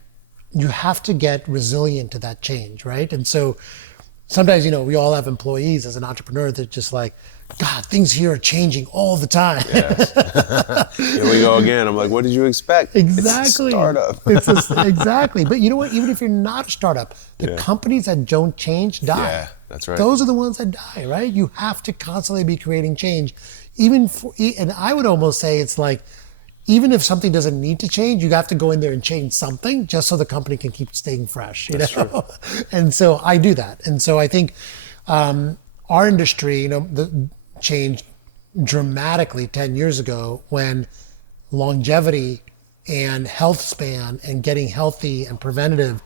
you have to get resilient to that change, right? And so sometimes, we all have employees as an entrepreneur that just like, God, things here are changing all the time. Yes. Here we go again. I'm like, what did you expect? Exactly. It's a startup. Exactly. But you know what? Even if you're not a startup, the companies that don't change die. Yeah, that's right. Those are the ones that die, right? You have to constantly be creating change. And I would almost say it's like, even if something doesn't need to change, you have to go in there and change something just so the company can keep staying fresh. That's true. And so I do that. And so I think our industry, changed dramatically 10 years ago when longevity and health span and getting healthy and preventative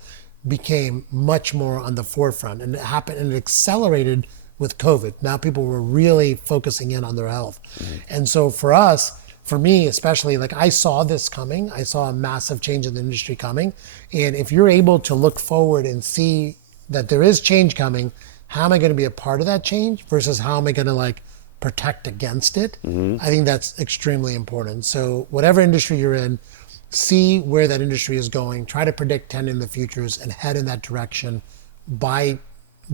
became much more on the forefront. And it happened and it accelerated with COVID. Now people were really focusing in on their health. Mm-hmm. And so for me especially, like I saw this coming. I saw a massive change in the industry coming. And if you're able to look forward and see that there is change coming, how am I going to be a part of that change versus how am I going to protect against it? Mm-hmm. I think that's extremely important. So whatever industry you're in, see where that industry is going, try to predict 10 in the futures and head in that direction by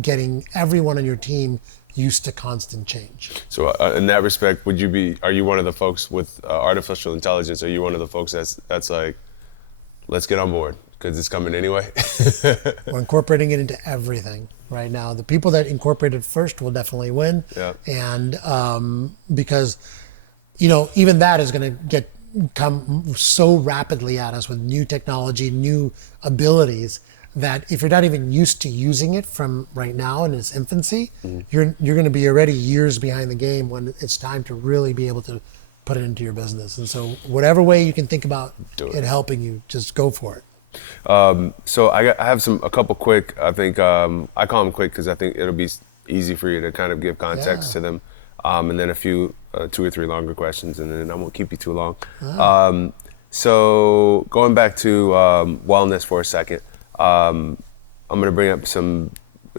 getting everyone on your team used to constant change. So in that respect, are you one of the folks with artificial intelligence? Are you one of the folks that's like, let's get on board because it's coming anyway? We're incorporating it into everything right now. The people that incorporate it first will definitely win. Yeah. And because, even that is going to come so rapidly at us with new technology, new abilities, that if you're not even used to using it from right now in its infancy, mm-hmm. you're going to be already years behind the game when it's time to really be able to put it into your business. And so whatever way you can think about it helping you, just go for it. So I have a couple quick, I think, I call them quick because I think it'll be easy for you to kind of give context to them. And then a few, 2 or 3 longer questions, and then I won't keep you too long. So going back to wellness for a second, I'm going to bring up some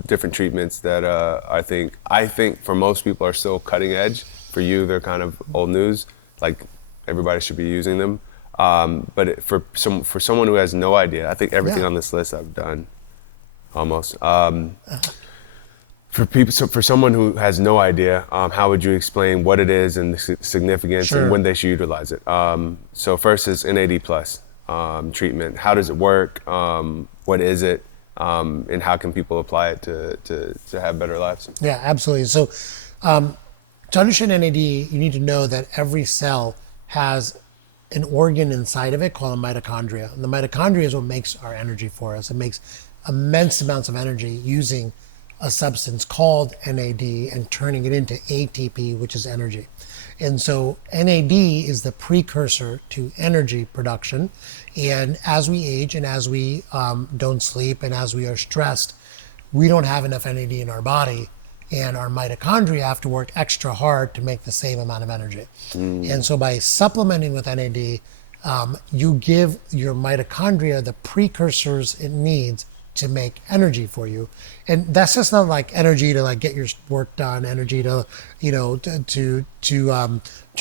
different treatments that I think for most people are still cutting edge. For you, they're kind of old news. Like everybody should be using them. But for someone who has no idea, I think everything on this list I've done, almost. For someone who has no idea, how would you explain what it is and the significance and when they should utilize it? So first is NAD plus treatment. How does it work? What is it? And how can people apply it to have better lives? Yeah, absolutely. So to understand NAD, you need to know that every cell has an organ inside of it called a mitochondria. And the mitochondria is what makes our energy for us. It makes immense amounts of energy using a substance called NAD and turning it into ATP, which is energy. And so NAD is the precursor to energy production. And as we age and as we don't sleep and as we are stressed, we don't have enough NAD in our body. And our mitochondria have to work extra hard to make the same amount of energy. And so by supplementing with NAD, you give your mitochondria the precursors it needs to make energy for you. And that's just not like energy to get your work done, energy to, to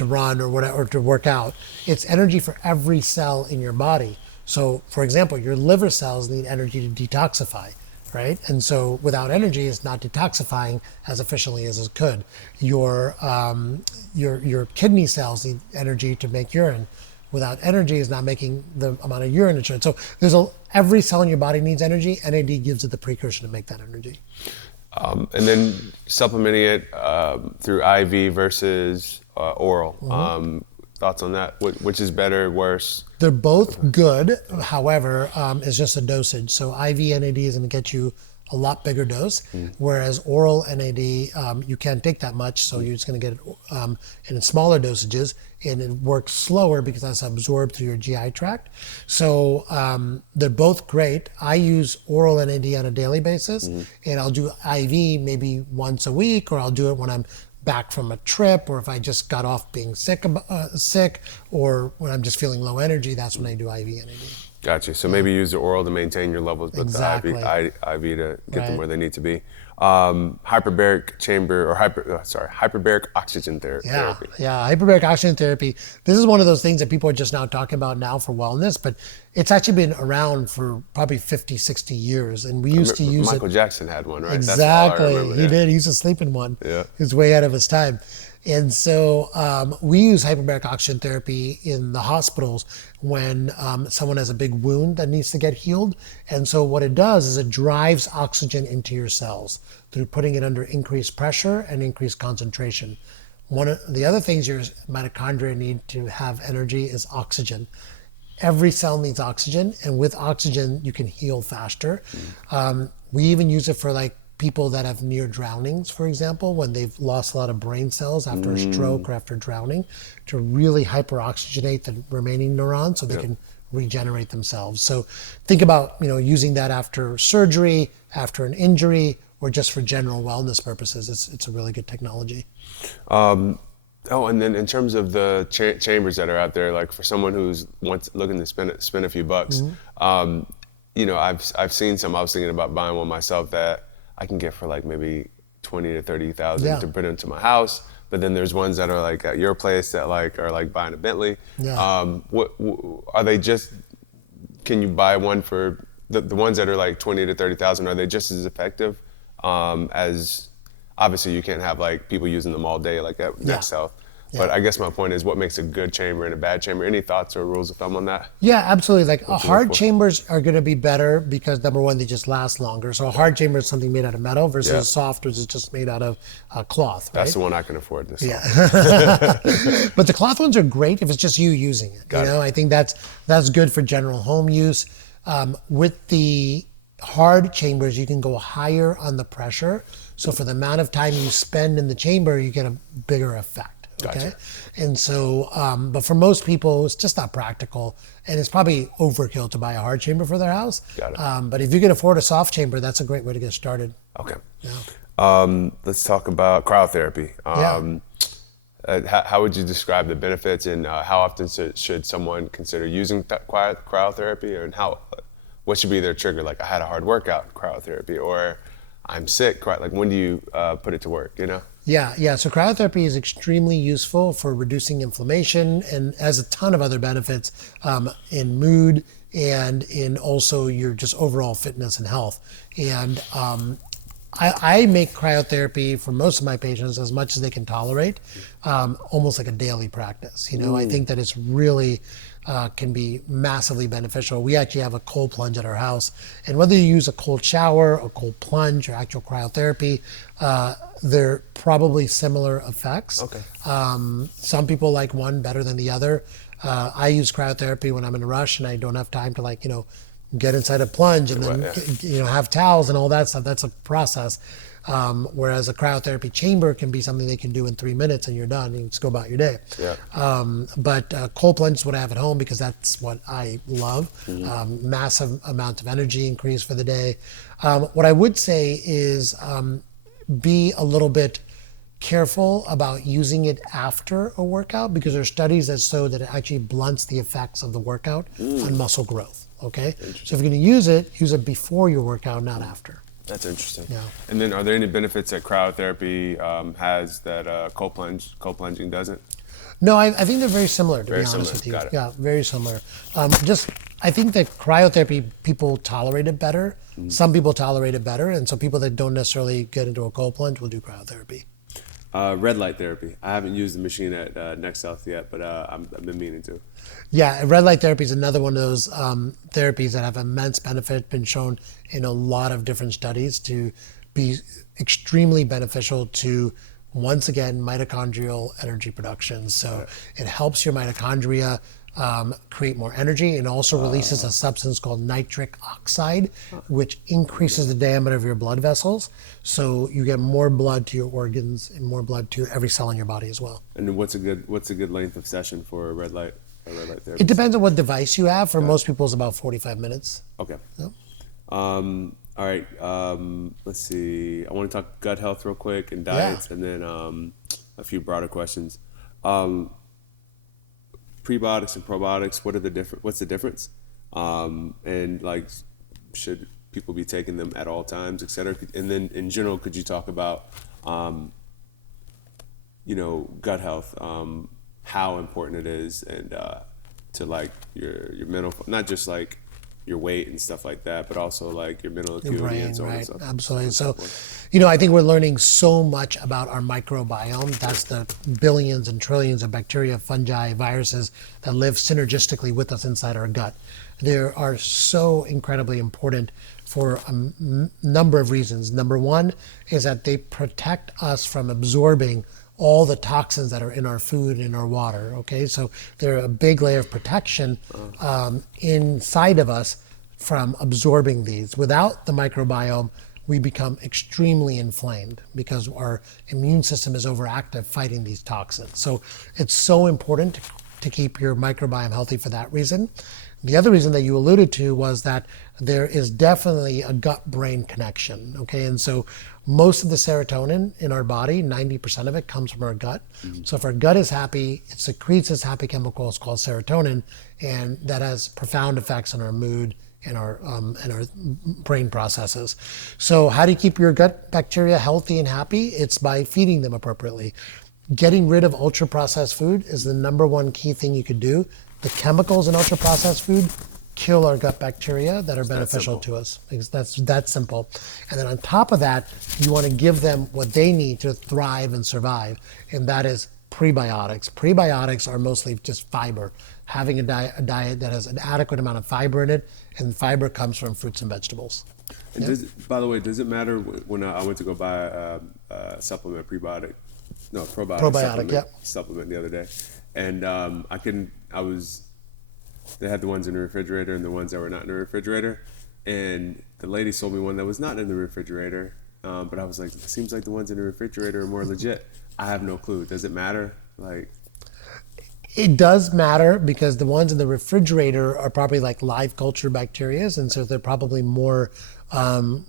run or whatever, or to work out. It's energy for every cell in your body. So for example, your liver cells need energy to detoxify. Right? And so without energy, it's not detoxifying as efficiently as it could. Your kidney cells need energy to make urine. Without energy, it's not making the amount of urine it should. So every cell in your body needs energy. NAD gives it the precursor to make that energy. And then supplementing it through IV versus oral. Mm-hmm. Thoughts on that? Which is better, worse? They're both good. However, it's just a dosage. So IV NAD is going to get you a lot bigger dose, whereas oral NAD, you can't take that much. So you're just going to get it in smaller dosages, and it works slower because that's absorbed through your GI tract. So they're both great. I use oral NAD on a daily basis, and I'll do IV maybe once a week, or I'll do it when I'm back from a trip, or if I just got off being sick, or when I'm just feeling low energy, that's when I do IV NAD. Gotcha. So maybe use the oral to maintain your levels, but Exactly. the IV to get them Right. where they need to be. Hyperbaric chamber or hyperbaric oxygen Yeah, therapy. yeah. Hyperbaric oxygen therapy. This is one of those things that people are just now talking about now for wellness, but it's actually been around for probably 50, 60 years. And we used to use it. Michael Jackson had one, right? That's all I Exactly. remember. He Yeah. did. He used to sleep in one. Yeah. He was way ahead of his time. And so we use hyperbaric oxygen therapy in the hospitals when someone has a big wound that needs to get healed. And so what it does is it drives oxygen into your cells through putting it under increased pressure and increased concentration. One of the other things your mitochondria need to have energy is oxygen. Every cell needs oxygen, and with oxygen, you can heal faster. We even use it for like people that have near drownings, for example, when they've lost a lot of brain cells after a stroke or after drowning, to really hyperoxygenate the remaining neurons so they can regenerate themselves. So think about using that after surgery, after an injury, or just for general wellness purposes. It's a really good technology. Oh, and then in terms of the chambers that are out there, like for someone who's looking to spend a few bucks, I've seen some. I was thinking about buying one myself that I can get for like maybe 20 to 30,000 Yeah. to put into my house. But then there's ones that are like at your place that like are like buying a Bentley. Yeah. What are they just? Can you buy one for the ones that are like 20 to 30,000? Are they just as effective as? Obviously, you can't have like people using them all day like at Next Health. But I guess my point is, what makes a good chamber and a bad chamber? Any thoughts or rules of thumb on that? Yeah, absolutely. Like What you look hard for? chambers are going to be better because number one, they just last longer. So a hard chamber is something made out of metal versus Yeah. a soft, which is just made out of cloth, right? That's the one I can afford this. Yeah. But the cloth ones are great if it's just you using it. Got it. I think that's good for general home use. With the hard chambers, you can go higher on the pressure. So for the amount of time you spend in the chamber, you get a bigger effect. Okay. Gotcha. And so, but for most people, it's just not practical. And it's probably overkill to buy a hard chamber for their house. Got it. But if you can afford a soft chamber, that's a great way to get started. Okay. Yeah. Let's talk about cryotherapy. Yeah. How would you describe the benefits, and how often should someone consider using cryotherapy, and what should be their trigger? Like, I had a hard workout, cryotherapy, or I'm sick, like when do you put it to work, Yeah. So cryotherapy is extremely useful for reducing inflammation and has a ton of other benefits in mood and in also your just overall fitness and health. And I make cryotherapy for most of my patients as much as they can tolerate, almost like a daily practice. I think that it's really can be massively beneficial. We actually have a cold plunge at our house, and whether you use a cold shower, a cold plunge, or actual cryotherapy, they're probably similar effects. Okay. Some people like one better than the other. I use cryotherapy when I'm in a rush and I don't have time to get inside a plunge and then have towels and all that stuff. That's a process. Whereas a cryotherapy chamber can be something they can do in 3 minutes and you're done. You can just go about your day. Yeah. But cold plunge is what I have at home because that's what I love. Massive amount of energy increase for the day. What I would say is be a little bit careful about using it after a workout because there are studies that show that it actually blunts the effects of the workout on muscle growth. Okay, so if you're going to use it before your workout, not after. That's interesting. Yeah. And then, are there any benefits that cryotherapy has that cold plunging doesn't? No, I think they're very similar, to Very be honest similar. with you. Got it. Yeah, very similar. I think that cryotherapy, people tolerate it better. Some people tolerate it better, and so people that don't necessarily get into a cold plunge will do cryotherapy. Red light therapy. I haven't used the machine at Next Health yet, but I've been meaning to. Yeah, red light therapy is another one of those therapies that have immense benefit, been shown in a lot of different studies to be extremely beneficial to, once again, mitochondrial energy production. So it helps your mitochondria create more energy and also releases a substance called nitric oxide, which increases the diameter of your blood vessels. So you get more blood to your organs and more blood to every cell in your body as well. And then what's a good length of session for a red light therapy? It depends on what device you have. For most people, it's about 45 minutes. Okay. Yep. All right. Let's see. I want to talk gut health real quick and diets, and then a few broader questions. Prebiotics and probiotics. What's the difference? And like, should people be taking them at all times, et cetera? And then in general, could you talk about, gut health, how important it is, and to like your mental, not just like your weight and stuff like that, but also like your mental Your acuity and brain, so on and right? so, Absolutely. so So, forth. I think we're learning so much about our microbiome. That's the billions and trillions of bacteria, fungi, viruses that live synergistically with us inside our gut. They are so incredibly important for a number of reasons. Number one is that they protect us from absorbing all the toxins that are in our food and our water. Okay, so they're a big layer of protection inside of us from absorbing these. Without the microbiome, we become extremely inflamed because our immune system is overactive fighting these toxins. So it's so important to keep your microbiome healthy for that reason. The other reason that you alluded to was that there is definitely a gut-brain connection, okay? And so most of the serotonin in our body, 90% of it comes from our gut. So if our gut is happy, it secretes this happy chemical, it's called serotonin, and that has profound effects on our mood and our brain processes. So how do you keep your gut bacteria healthy and happy? It's by feeding them appropriately. Getting rid of ultra processed food is the number one key thing you could do. The chemicals in ultra processed food kill our gut bacteria that are beneficial to us. That's that simple. And then on top of that, you want to give them what they need to thrive and survive, and that is prebiotics. Prebiotics are mostly just fiber. Having a diet that has an adequate amount of fiber in it, and fiber comes from fruits and vegetables. And by the way, does it matter when I went to go buy a supplement, probiotic Probiotic, yeah. supplement the other day, and they had the ones in the refrigerator and the ones that were not in the refrigerator, and the lady sold me one that was not in the refrigerator, but I was like, it seems like the ones in the refrigerator are more legit. I have no clue. Does it matter? Like, It does matter because the ones in the refrigerator are probably like live culture bacteria, and so they're probably more going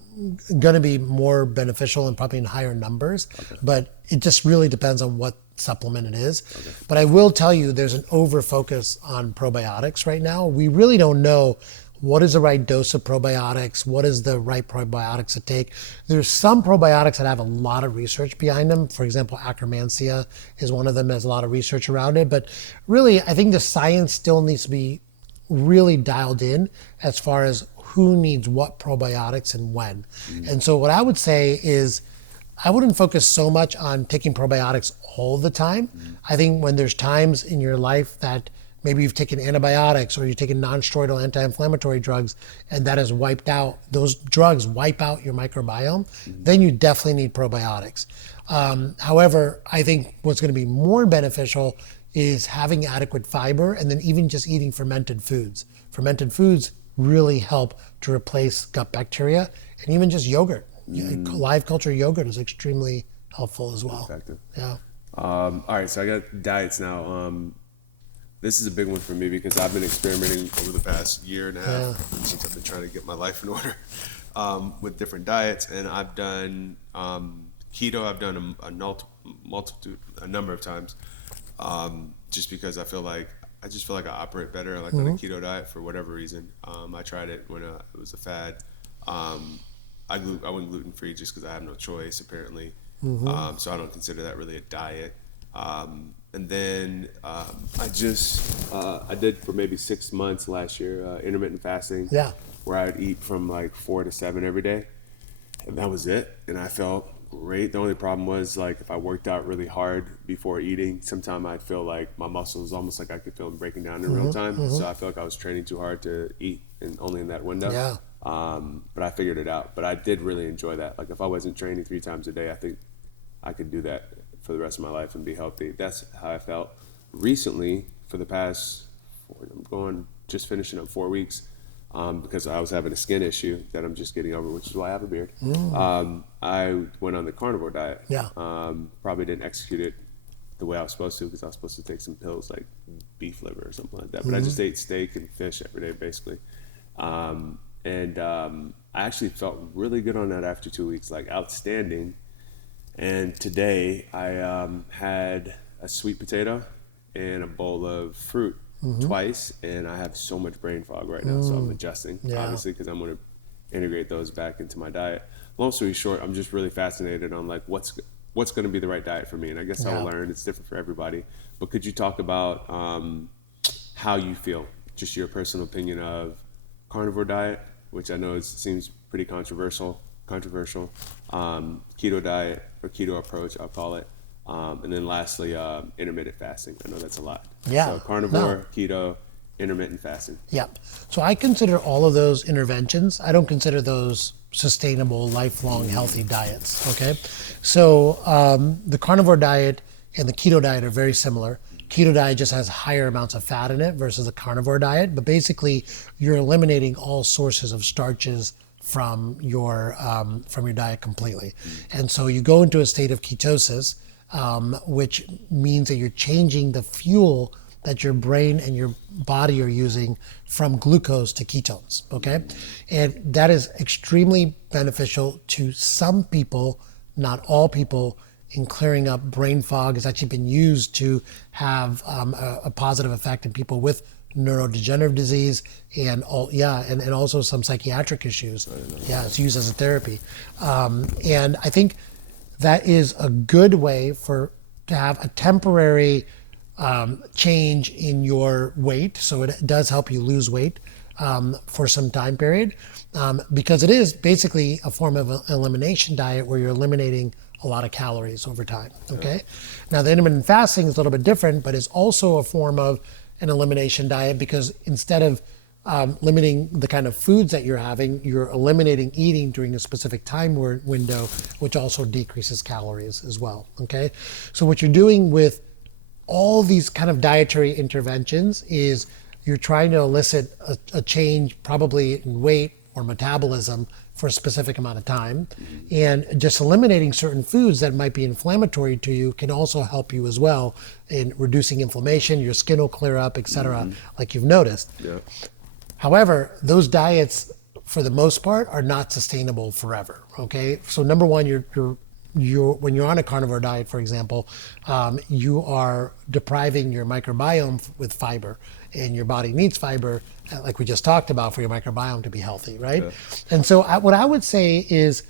to be more beneficial and probably in higher numbers. But it just really depends on what supplement it is. But I will tell you, there's an over focus on probiotics right now. We really don't know what is the right dose of probiotics, what is the right probiotics to take. There's some probiotics that have a lot of research behind them. For example, Akkermansia is one of them, has a lot of research around it. But really, I think the science still needs to be really dialed in as far as who needs what probiotics and when. And so what I would say is, I wouldn't focus so much on taking probiotics all the time. I think when there's times in your life that maybe you've taken antibiotics or you've taken non-steroidal anti-inflammatory drugs and that has wiped out, those drugs wipe out your microbiome, then you definitely need probiotics. However, I think what's going to be more beneficial is having adequate fiber and then even just eating fermented foods. Fermented foods really help to replace gut bacteria, and even just yogurt. Live culture yogurt is extremely helpful as well. effective. Yeah. All right, so I got diets now. This is a big one for me because I've been experimenting over the past year and a half since I've been trying to get my life in order with different diets, and I've done keto. I've done a number of times, just because I just feel like I operate better like on a keto diet for whatever reason. I tried it when it was a fad. I went gluten free just because I have no choice apparently. So I don't consider that really a diet. And then I did for maybe 6 months last year intermittent fasting. Yeah. Where I'd eat from like 4 to 7 every day, and that was it. And I felt great. The only problem was like if I worked out really hard before eating, sometimes I'd feel like my muscles almost like I could feel them breaking down in real time. So I felt like I was training too hard to eat and only in that window. Yeah. But I figured it out. But I did really enjoy that. Like if I wasn't training 3 times a day, I think I could do that for the rest of my life and be healthy. That's how I felt recently for the past, just finishing up 4 weeks, because I was having a skin issue that I'm just getting over, which is why I have a beard. I went on the carnivore diet. Yeah. Probably didn't execute it the way I was supposed to because I was supposed to take some pills like beef liver or something like that. But I just ate steak and fish every day basically. I actually felt really good on that after 2 weeks, like outstanding. And today I had a sweet potato and a bowl of fruit. twice, and I have so much brain fog right now. So I'm adjusting, Yeah. obviously, because I'm going to integrate those back into my diet. Long story short, I'm just really fascinated on like what's going to be the right diet for me, and I guess I'll learn. It's different for everybody. But could you talk about how you feel, just your personal opinion of carnivore diet, which I know seems pretty controversial, keto diet or keto approach, I'll call it. And then lastly, intermittent fasting. I know that's a lot. Yeah. So carnivore, keto, intermittent fasting. Yep. So I consider all of those interventions. I don't consider those sustainable, lifelong, healthy diets. Okay. So the carnivore diet and the keto diet are very similar. Keto diet just has higher amounts of fat in it versus a carnivore diet. But basically, you're eliminating all sources of starches from your diet completely. And so you go into a state of ketosis, which means that you're changing the fuel that your brain and your body are using from glucose to ketones, okay? And that is extremely beneficial to some people, not all people, in clearing up brain fog. It's actually been used to have a positive effect in people with neurodegenerative disease and also some psychiatric issues. Yeah, it's used as a therapy. And I think that is a good way to have a temporary change in your weight. So it does help you lose weight for some time period, because it is basically a form of an elimination diet where you're eliminating a lot of calories over time. Okay. Now the intermittent fasting is a little bit different, but it's also a form of an elimination diet, because instead of limiting the kind of foods that you're having, you're eliminating eating during a specific time window, which also decreases calories as well. Okay. So what you're doing with all these kind of dietary interventions is you're trying to elicit a change, probably in weight or metabolism, for a specific amount of time. And just eliminating certain foods that might be inflammatory to you can also help you as well in reducing inflammation. Your skin will clear up, etc., like you've noticed. Yeah. However, those diets, for the most part, are not sustainable forever. Okay, so number one, when you're on a carnivore diet, for example, you are depriving your microbiome with fiber, and your body needs fiber, like we just talked about, for your microbiome to be healthy, right? Yeah. And so what I would say is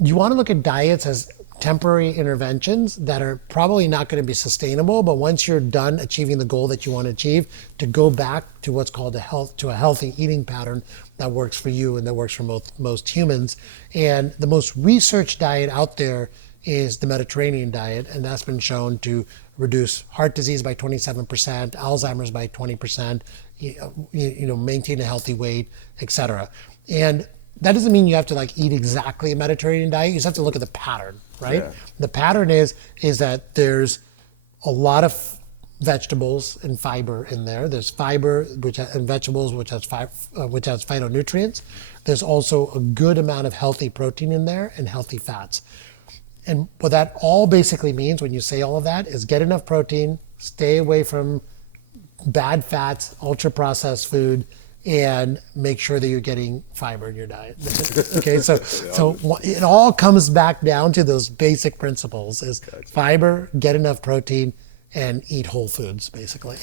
you want to look at diets as temporary interventions that are probably not going to be sustainable, but once you're done achieving the goal that you want to achieve, to go back to what's called a healthy eating pattern that works for you and that works for most humans. And the most researched diet out there is the Mediterranean diet, and that's been shown to reduce heart disease by 27%, Alzheimer's by 20%, maintain a healthy weight, etc. And that doesn't mean you have to like eat exactly a Mediterranean diet. You just have to look at the pattern, right? Yeah. The pattern is that there's a lot of vegetables and fiber in there. There's fiber and vegetables which has phytonutrients. There's also a good amount of healthy protein in there and healthy fats. And what that all basically means when you say all of that is get enough protein, stay away from bad fats, ultra processed food, and make sure that you're getting fiber in your diet. Okay, so it all comes back down to those basic principles: is fiber, get enough protein, and eat whole foods, basically.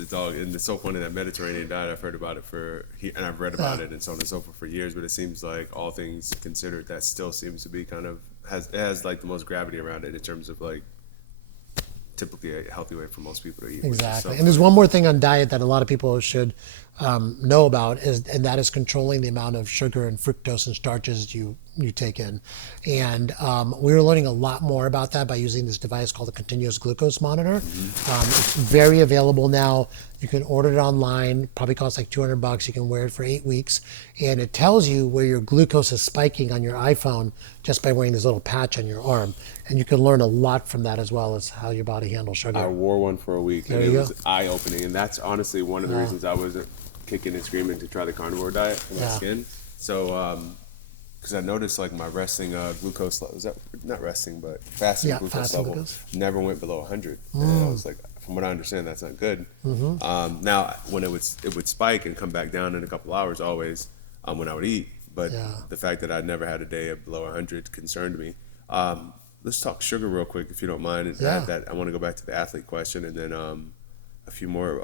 It's all, and it's so funny, that Mediterranean diet. I've heard about it and I've read about it and so on and so forth for years. But it seems like, all things considered, that still seems to be has like the most gravity around it in terms of like typically a healthy way for most people to eat. Exactly. And there's one more thing on diet that a lot of people should know about, and that is controlling the amount of sugar and fructose and starches you take in. And we were learning a lot more about that by using this device called the continuous glucose monitor. It's very available now. You can order it online, probably costs like $200. You can wear it for 8 weeks, and it tells you where your glucose is spiking on your iPhone just by wearing this little patch on your arm. And you can learn a lot from that, as well as how your body handles sugar. I wore one for a week, and it was eye-opening. And that's honestly one of the reasons I was kicking and screaming to try the carnivore diet for my skin. So, because I noticed like my resting glucose level, fasting glucose level never went below 100. And I was like, from what I understand, that's not good. Now, when it would spike and come back down in a couple hours, always when I would eat. But the fact that I never had a day below 100 concerned me. Let's talk sugar real quick, if you don't mind. And add that, I want to go back to the athlete question, and then a few more.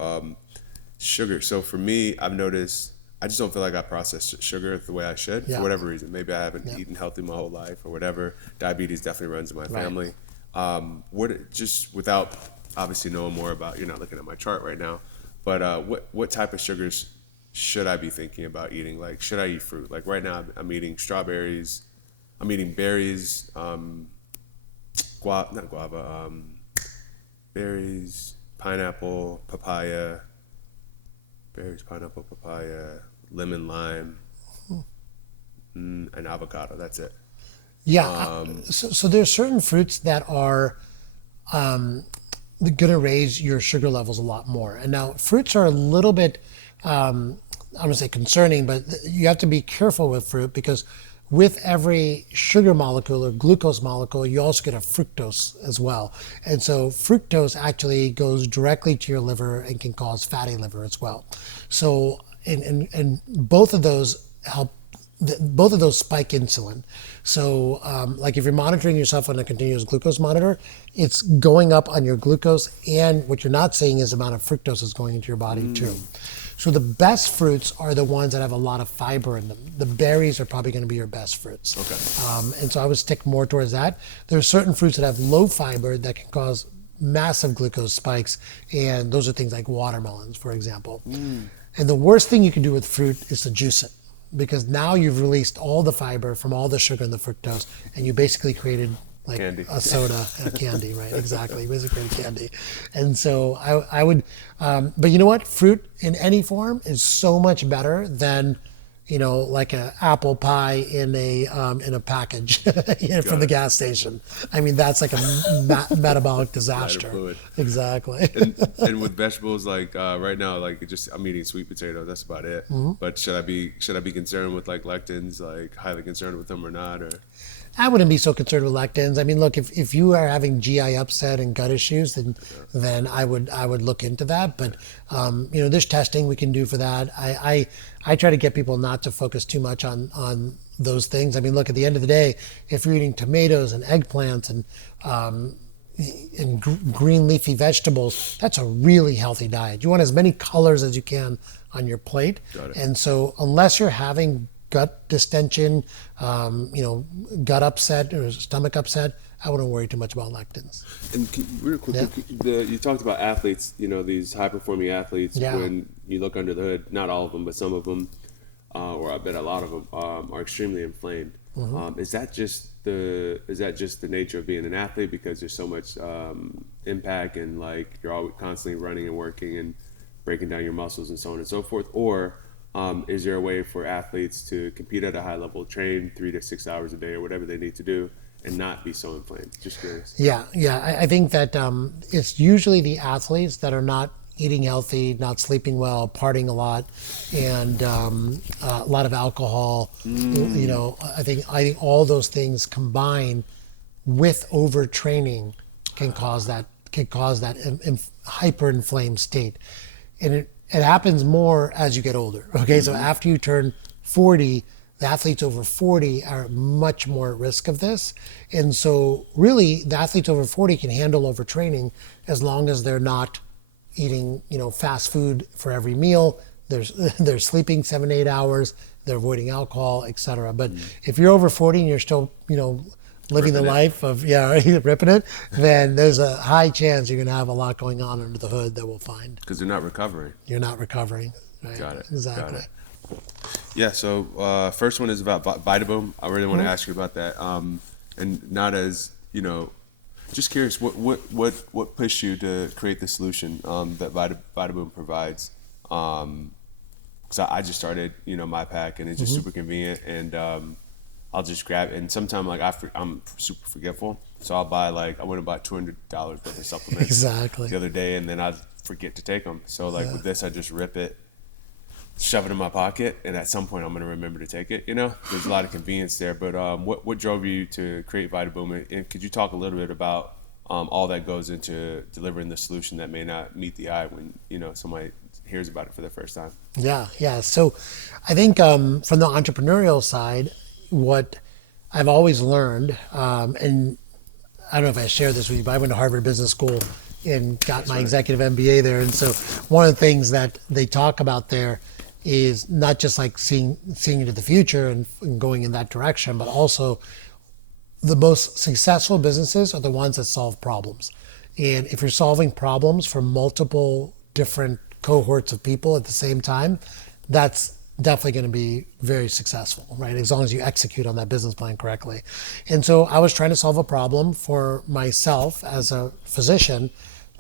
Sugar. So for me, I've noticed I just don't feel like I process sugar the way I should Yeah. for whatever reason. Maybe I haven't Yeah. eaten healthy my whole life or whatever. Diabetes definitely runs in my Right. family. What just without obviously knowing more about, you're not looking at my chart right now, but what type of sugars should I be thinking about eating? Like, should I eat fruit? Like right now, I'm eating strawberries. I'm eating berries. Not guava. Berries, pineapple, papaya. Berries, pineapple, papaya, lemon, lime, and avocado. That's it. Yeah. So there's certain fruits that are going to raise your sugar levels a lot more. And now fruits are a little bit, I don't say concerning, but you have to be careful with fruit because with every sugar molecule or glucose molecule, you also get a fructose as well. And so fructose actually goes directly to your liver and can cause fatty liver as well. So, and both of those help, both of those spike insulin. So, like if you're monitoring yourself on a continuous glucose monitor, it's going up on your glucose, and what you're not seeing is the amount of fructose is going into your body too. So the best fruits are the ones that have a lot of fiber in them. The berries are probably going to be your best fruits. Okay. And so I would stick more towards that. There are certain fruits that have low fiber that can cause massive glucose spikes, and those are things like watermelons, for example. And the worst thing you can do with fruit is to juice it, because now you've released all the fiber from all the sugar and the fructose, and you basically created like Candy. a soda and a candy, right? Exactly, basically candy. And so I would, but you know what? Fruit in any form is so much better than, you know, like an apple pie in a package from the gas station. I mean, that's like a metabolic disaster. Fluid. Exactly. And with vegetables, like right now, like I'm eating sweet potatoes. That's about it. But should I be concerned with like lectins? Like highly concerned with them or not? Or I wouldn't be so concerned with lectins. I mean, look, if you are having GI upset and gut issues, then I would look into that. But you know, there's testing we can do for that. I try to get people not to focus too much on those things. I mean, look, at the end of the day, if you're eating tomatoes and eggplants and green leafy vegetables, that's a really healthy diet. You want as many colors as you can on your plate. Got it. And so unless you're having gut distension, you know, gut upset or stomach upset, I wouldn't worry too much about lectins. And real quick, you talked about athletes, you know, these high-performing athletes. Yeah. When you look under the hood, not all of them, but some of them, or I bet a lot of them, are extremely inflamed. Is that just the nature of being an athlete, because there's so much impact and like you're always constantly running and working and breaking down your muscles and so on and so forth, or is there a way for athletes to compete at a high level, train 3 to 6 hours a day or whatever they need to do, and not be so inflamed? Just curious. Yeah. I think that it's usually the athletes that are not eating healthy, not sleeping well, partying a lot, and a lot of alcohol. You know, I think all those things combined with overtraining can cause that hyper-inflamed state, and it happens more as you get older. Okay, so after you turn 40, the athletes over 40 are much more at risk of this. And so really the athletes over 40 can handle overtraining as long as they're not eating, you know, fast food for every meal. They're sleeping 7 to 8 hours, they're avoiding alcohol, etc. But if you're over 40 and you're still, you know, living the life of ripping it, then there's a high chance you're going to have a lot going on under the hood that we'll find. Because they're not recovering. You're not recovering. Right? Got it. Exactly. Got it. Yeah. So first one is about Vitaboom. I really want to ask you about that, and not as, you know, just curious, what pushed you to create the solution that Vitaboom provides? Because I just started, you know, my pack, and it's just super convenient, and I'll just grab it. And sometimes like I'm super forgetful, so I'll buy like, I went and bought $200 worth of supplements Exactly. the other day, and then I forget to take them. So like with this, I just rip it, shove it in my pocket, and at some point I'm gonna remember to take it. You know, there's a lot of convenience there. But what drove you to create Vitaboom? And could you talk a little bit about all that goes into delivering the solution that may not meet the eye when, you know, somebody hears about it for the first time? Yeah. So I think from the entrepreneurial side, what I've always learned, and I don't know if I shared this with you, but I went to Harvard Business School and got my executive MBA there. And so one of the things that they talk about there is not just like seeing into the future and going in that direction, but also the most successful businesses are the ones that solve problems. And if you're solving problems for multiple different cohorts of people at the same time, that's definitely going to be very successful, right? As long as you execute on that business plan correctly. And so I was trying to solve a problem for myself as a physician,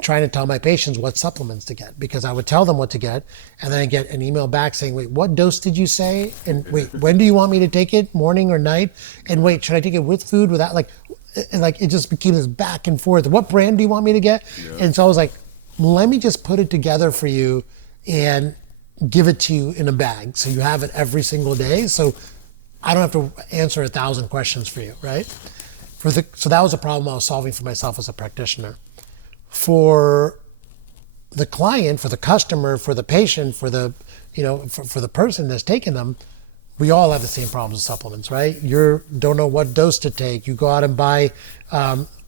trying to tell my patients what supplements to get, because I would tell them what to get, and then I get an email back saying, wait, what dose did you say? And wait, when do you want me to take it? Morning or night? And wait, should I take it with food, without? Like it just became this back and forth. What brand do you want me to get? Yeah. And so I was like, let me just put it together for you and give it to you in a bag, so you have it every single day. So I don't have to answer 1,000 questions for you, right? So that was a problem I was solving for myself as a practitioner. For the client, for the customer, for the patient, for the for the person that's taking them, we all have the same problems with supplements, right? You don't know what dose to take. You go out and buy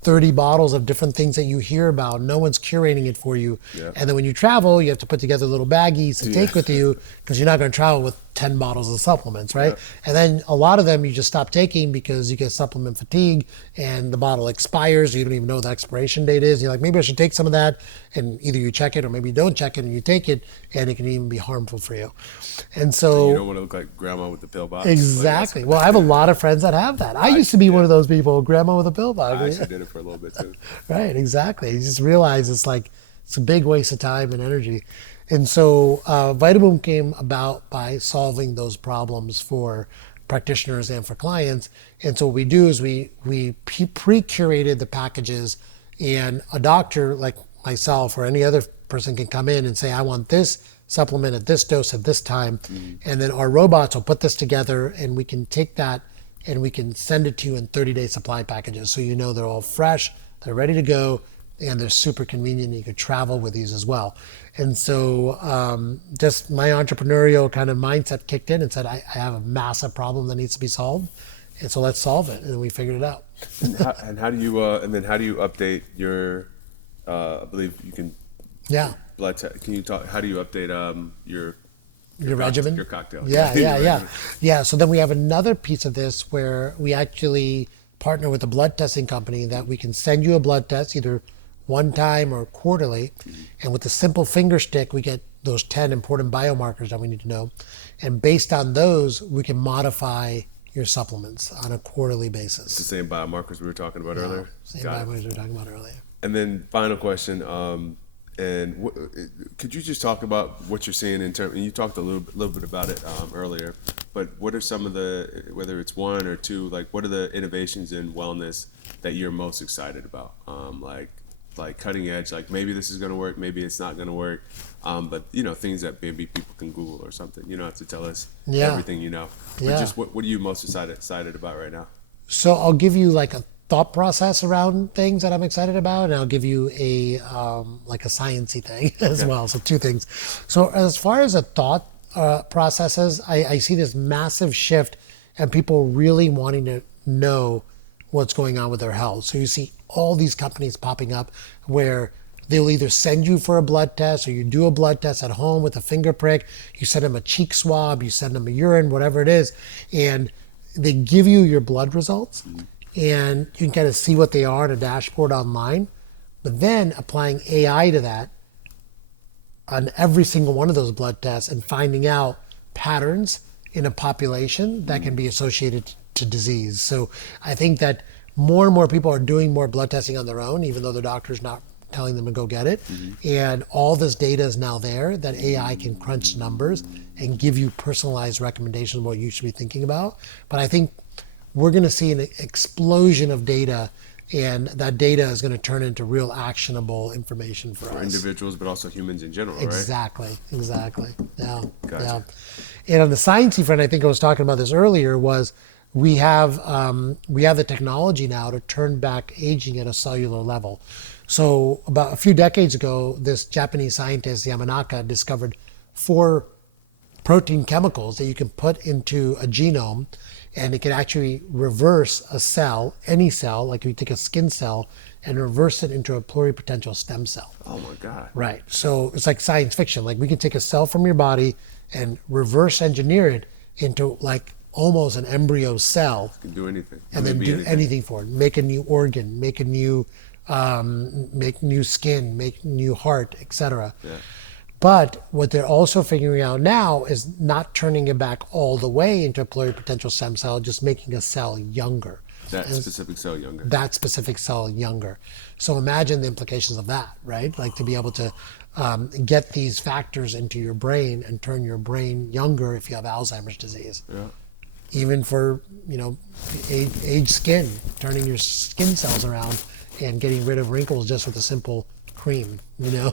30 bottles of different things that you hear about. No one's curating it for you. Yeah. And then when you travel, you have to put together little baggies to take with you, because you're not going to travel with 10 bottles of supplements, right? Yeah. And then a lot of them you just stop taking because you get supplement fatigue and the bottle expires. You don't even know what the expiration date is. You're like, maybe I should take some of that, and either you check it or maybe you don't check it and you take it, and it can even be harmful for you. And so you don't want to look like grandma with the pill box. Exactly. Well, I have a lot of friends that have that. I used to be one of those people, grandma with a pill box. I actually did it for a little bit too. Right, exactly. You just realize it's a big waste of time and energy. And so Vitaboom came about by solving those problems for practitioners and for clients. And so what we do is we pre-curated the packages, and a doctor like myself or any other person can come in and say, I want this supplement at this dose at this time. Mm-hmm. And then our robots will put this together, and we can take that and we can send it to you in 30-day supply packages. So you know they're all fresh, they're ready to go, and they're super convenient. You could travel with these as well. And so just my entrepreneurial kind of mindset kicked in and said, I have a massive problem that needs to be solved. And so let's solve it. And we figured it out. And how do you update your, I believe you can, blood test. Can you talk, how do you update your regimen? Your cocktail. Yeah. So then we have another piece of this where we actually partner with a blood testing company that we can send you a blood test either one time or quarterly. Mm-hmm. And with a simple finger stick, we get those 10 important biomarkers that we need to know. And based on those, we can modify your supplements on a quarterly basis. It's the same biomarkers we were talking about earlier? Same biomarkers we were talking about earlier. And then final question, could you just talk about what you're seeing in terms, and you talked a little bit about it earlier, but what are some of the, whether it's one or two, like what are the innovations in wellness that you're most excited about? Like cutting edge, like maybe this is going to work, maybe it's not going to work, but things that maybe people can Google or something. You don't have to tell us everything you know. But just what are you most excited about right now? So I'll give you like a thought process around things that I'm excited about, and I'll give you a like a sciencey thing as well. So two things. So as far as a thought processes, I see this massive shift and people really wanting to know what's going on with their health. So you see all these companies popping up where they'll either send you for a blood test, or you do a blood test at home with a finger prick, you send them a cheek swab, you send them a urine, whatever it is, and they give you your blood results, and you can kind of see what they are in a dashboard online. But then applying AI to that on every single one of those blood tests and finding out patterns in a population that can be associated to disease. So I think that more and more people are doing more blood testing on their own, even though their doctor's not telling them to go get it. And all this data is now there that AI can crunch numbers and give you personalized recommendations of what you should be thinking about. But I think we're going to see an explosion of data, and that data is going to turn into real actionable information for us. Individuals, but also humans in general, Exactly. Yeah. Gotcha. Yeah. And on the sciencey front, I think I was talking about this earlier, was we have the technology now to turn back aging at a cellular level. So about a few decades ago, this Japanese scientist, Yamanaka, discovered 4 protein chemicals that you can put into a genome, and it can actually reverse a cell, any cell, like if you take a skin cell and reverse it into a pluripotential stem cell. Oh my God. Right. So it's like science fiction. Like we can take a cell from your body and reverse engineer it into like almost an embryo cell. Can do anything. And then do anything for it. Make a new organ, make new skin, make new heart, etc. Yeah. But what they're also figuring out now is not turning it back all the way into a pluripotential stem cell, just making a cell younger. That specific cell younger. That specific cell younger. So imagine the implications of that, right? Like to be able to get these factors into your brain and turn your brain younger if you have Alzheimer's disease. Yeah. Even for, aged skin, turning your skin cells around and getting rid of wrinkles just with a simple cream, And I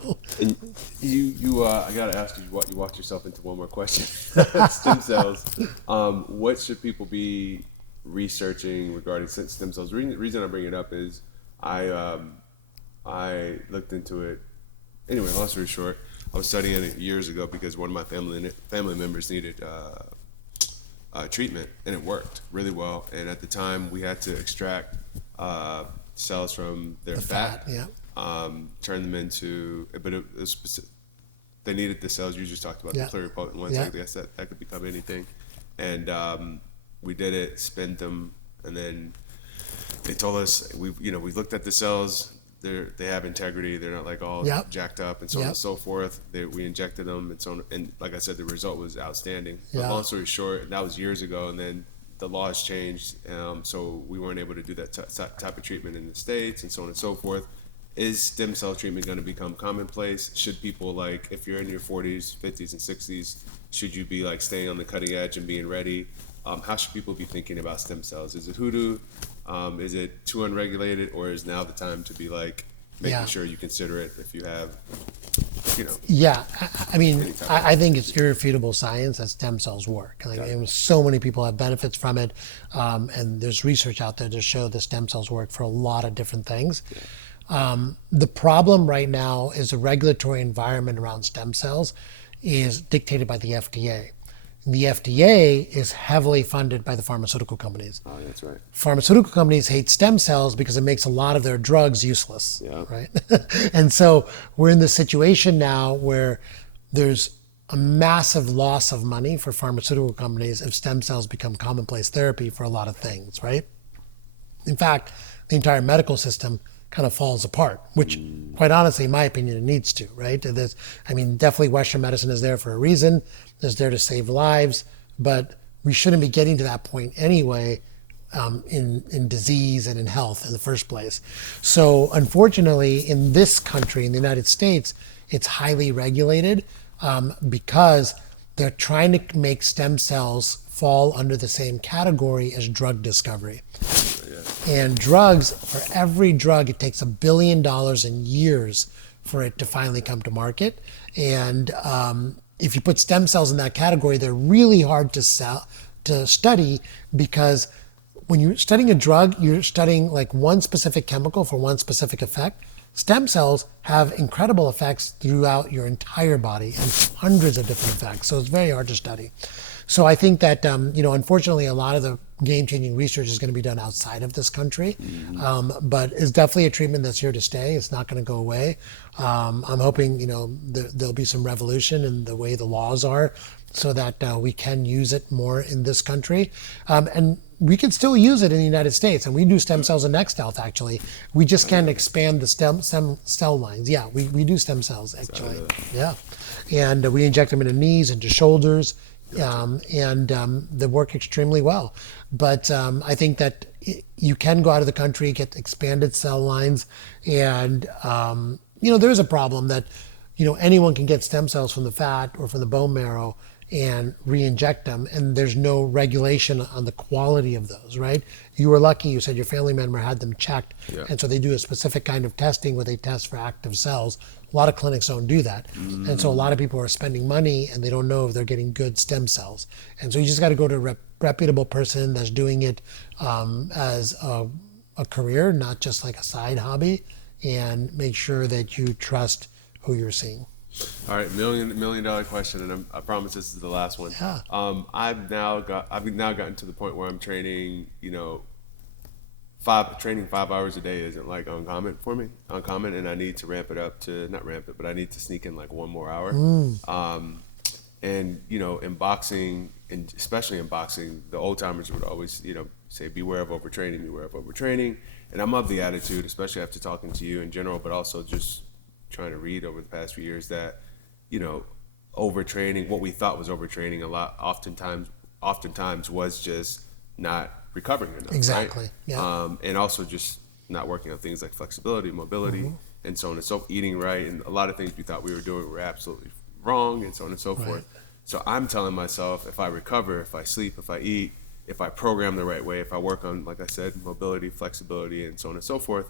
gotta ask you, you walked yourself into one more question. Stem cells. What should people be researching regarding stem cells? The reason I bring it up is I looked into it. Anyway, long story short, I was studying it years ago because one of my family members needed treatment, and it worked really well. And at the time, we had to extract cells from their fat, yeah. Turn them into, but it was specific. They needed the cells you just talked about, Yeah. the pluripotent ones. Yeah. I guess that could become anything. And we did it, spent them, and then they told us we looked at the cells. They have integrity. They're not like all Yep. jacked up and so on Yep. and so forth. We injected them and so on, and like I said, the result was outstanding. But Yeah. long story short, that was years ago, and then the laws changed, so we weren't able to do that type of treatment in the States and so on and so forth. Is stem cell treatment going to become commonplace? Should people, like, if you're in your 40s, 50s, and 60s, should you be like staying on the cutting edge and being ready? How should people be thinking about stem cells? Is it hoodoo? Is it too unregulated, or is now the time to be like making Yeah. sure you consider it if you have, Yeah, I think it's irrefutable science that stem cells work. Like, and so many people have benefits from it, and there's research out there to show the stem cells work for a lot of different things. The problem right now is the regulatory environment around stem cells is dictated by the FDA. The FDA is heavily funded by the pharmaceutical companies. Oh, that's right. Pharmaceutical companies hate stem cells because it makes a lot of their drugs useless, Yeah. right? And so we're in this situation now where there's a massive loss of money for pharmaceutical companies if stem cells become commonplace therapy for a lot of things, right? In fact, the entire medical system kind of falls apart, which quite honestly, in my opinion, it needs to, right? Definitely Western medicine is there for a reason. It's there to save lives, but we shouldn't be getting to that point anyway in disease and in health in the first place. So unfortunately, in this country, in the United States, it's highly regulated because they're trying to make stem cells fall under the same category as drug discovery. And drugs, for every drug, it takes $1 billion in years for it to finally come to market. And if you put stem cells in that category, they're really hard to study because when you're studying a drug, you're studying like one specific chemical for one specific effect. Stem cells have incredible effects throughout your entire body and hundreds of different effects. So it's very hard to study. So I think that, unfortunately, a lot of the game-changing research is going to be done outside of this country. But it's definitely a treatment that's here to stay. It's not going to go away. I'm hoping, there'll be some revolution in the way the laws are so that we can use it more in this country. And we can still use it in the United States. And we do stem cells in Next Health, actually. We just can't expand the stem cell lines. Yeah, we do stem cells, actually. Yeah. And we inject them into knees, into shoulders. They work extremely well. But I think that you can go out of the country, get expanded cell lines, and there's a problem that anyone can get stem cells from the fat or from the bone marrow and re-inject them, and there's no regulation on the quality of those, right? You were lucky, you said your family member had them checked, and so they do a specific kind of testing where they test for active cells. A lot of clinics don't do that. And so a lot of people are spending money and they don't know if they're getting good stem cells. And so you just got to go to a reputable person that's doing it as a career, not just like a side hobby, and make sure that you trust who you're seeing. All right, million dollar question, and I promise this is the last one. Yeah. I've now gotten to the point where I'm training, training 5 hours a day isn't like uncommon for me, and I need to ramp it up to, not ramp it, but I need to sneak in like one more hour. And in boxing, and especially in boxing, the old timers would always say beware of overtraining, and I'm of the attitude, especially after talking to you in general, but also just trying to read over the past few years, that overtraining, what we thought was overtraining, oftentimes was just not recovering enough. Exactly. Right? Yeah. And also just not working on things like flexibility, mobility, and so on and so forth, eating right, and a lot of things we thought we were doing were absolutely wrong, and so on and so forth. So I'm telling myself, if I recover, if I sleep, if I eat, if I program the right way, if I work on, like I said, mobility, flexibility, and so on and so forth,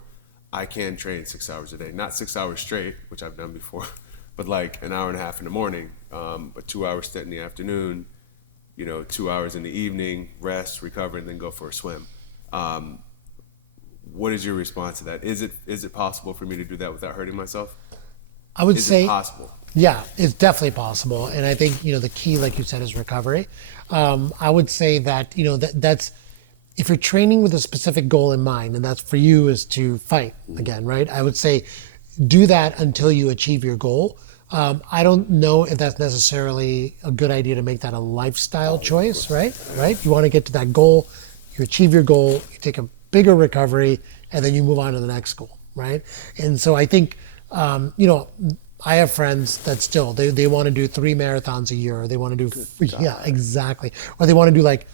I can train 6 hours a day. Not 6 hours straight, which I've done before, but like an hour and a half in the morning, a 2 hour stint in the afternoon, 2 hours in the evening, rest, recover, and then go for a swim. What is your response to that? Is it possible for me to do that without hurting myself? I would say it possible? Yeah, it's definitely possible. And I think, the key, like you said, is recovery. I would say that, that's, if you're training with a specific goal in mind, and that's for you is to fight again, right? I would say do that until you achieve your goal. I don't know if that's necessarily a good idea to make that a lifestyle choice, right? You want to get to that goal, you achieve your goal, you take a bigger recovery, and then you move on to the next goal, right? And so I think, I have friends that still, they want to do 3 marathons a year, or they want to do, yeah, exactly. Or they want to do like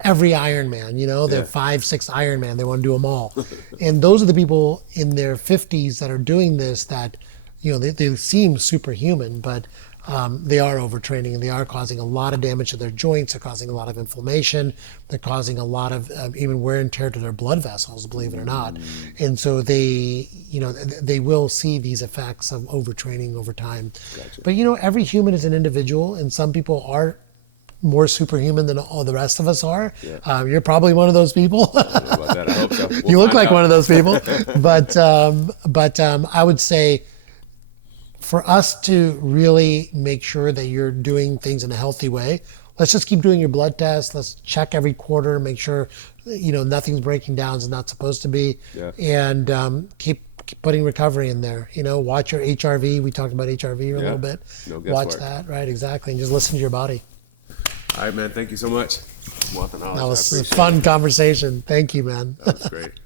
every Ironman, they're 5-6 Ironman, they want to do them all. And those are the people in their 50s that are doing this that, they seem superhuman, but they are overtraining, and they are causing a lot of damage to their joints. They're causing a lot of inflammation. They're causing a lot of even wear and tear to their blood vessels, believe it or not. And so they will see these effects of overtraining over time. Gotcha. But every human is an individual, and some people are more superhuman than all the rest of us are. Yeah. You're probably one of those people. I don't know about that. I hope so. You look like one of those people. But I would say, for us to really make sure that you're doing things in a healthy way, let's just keep doing your blood tests. Let's check every quarter, make sure nothing's breaking down as it's not supposed to be, and keep putting recovery in there. Watch your HRV. We talked about HRV a little bit. No guesswork. Watch that, right? Exactly, and just listen to your body. All right, man. Thank you so much. That was a fun conversation. Thank you, man. That was great.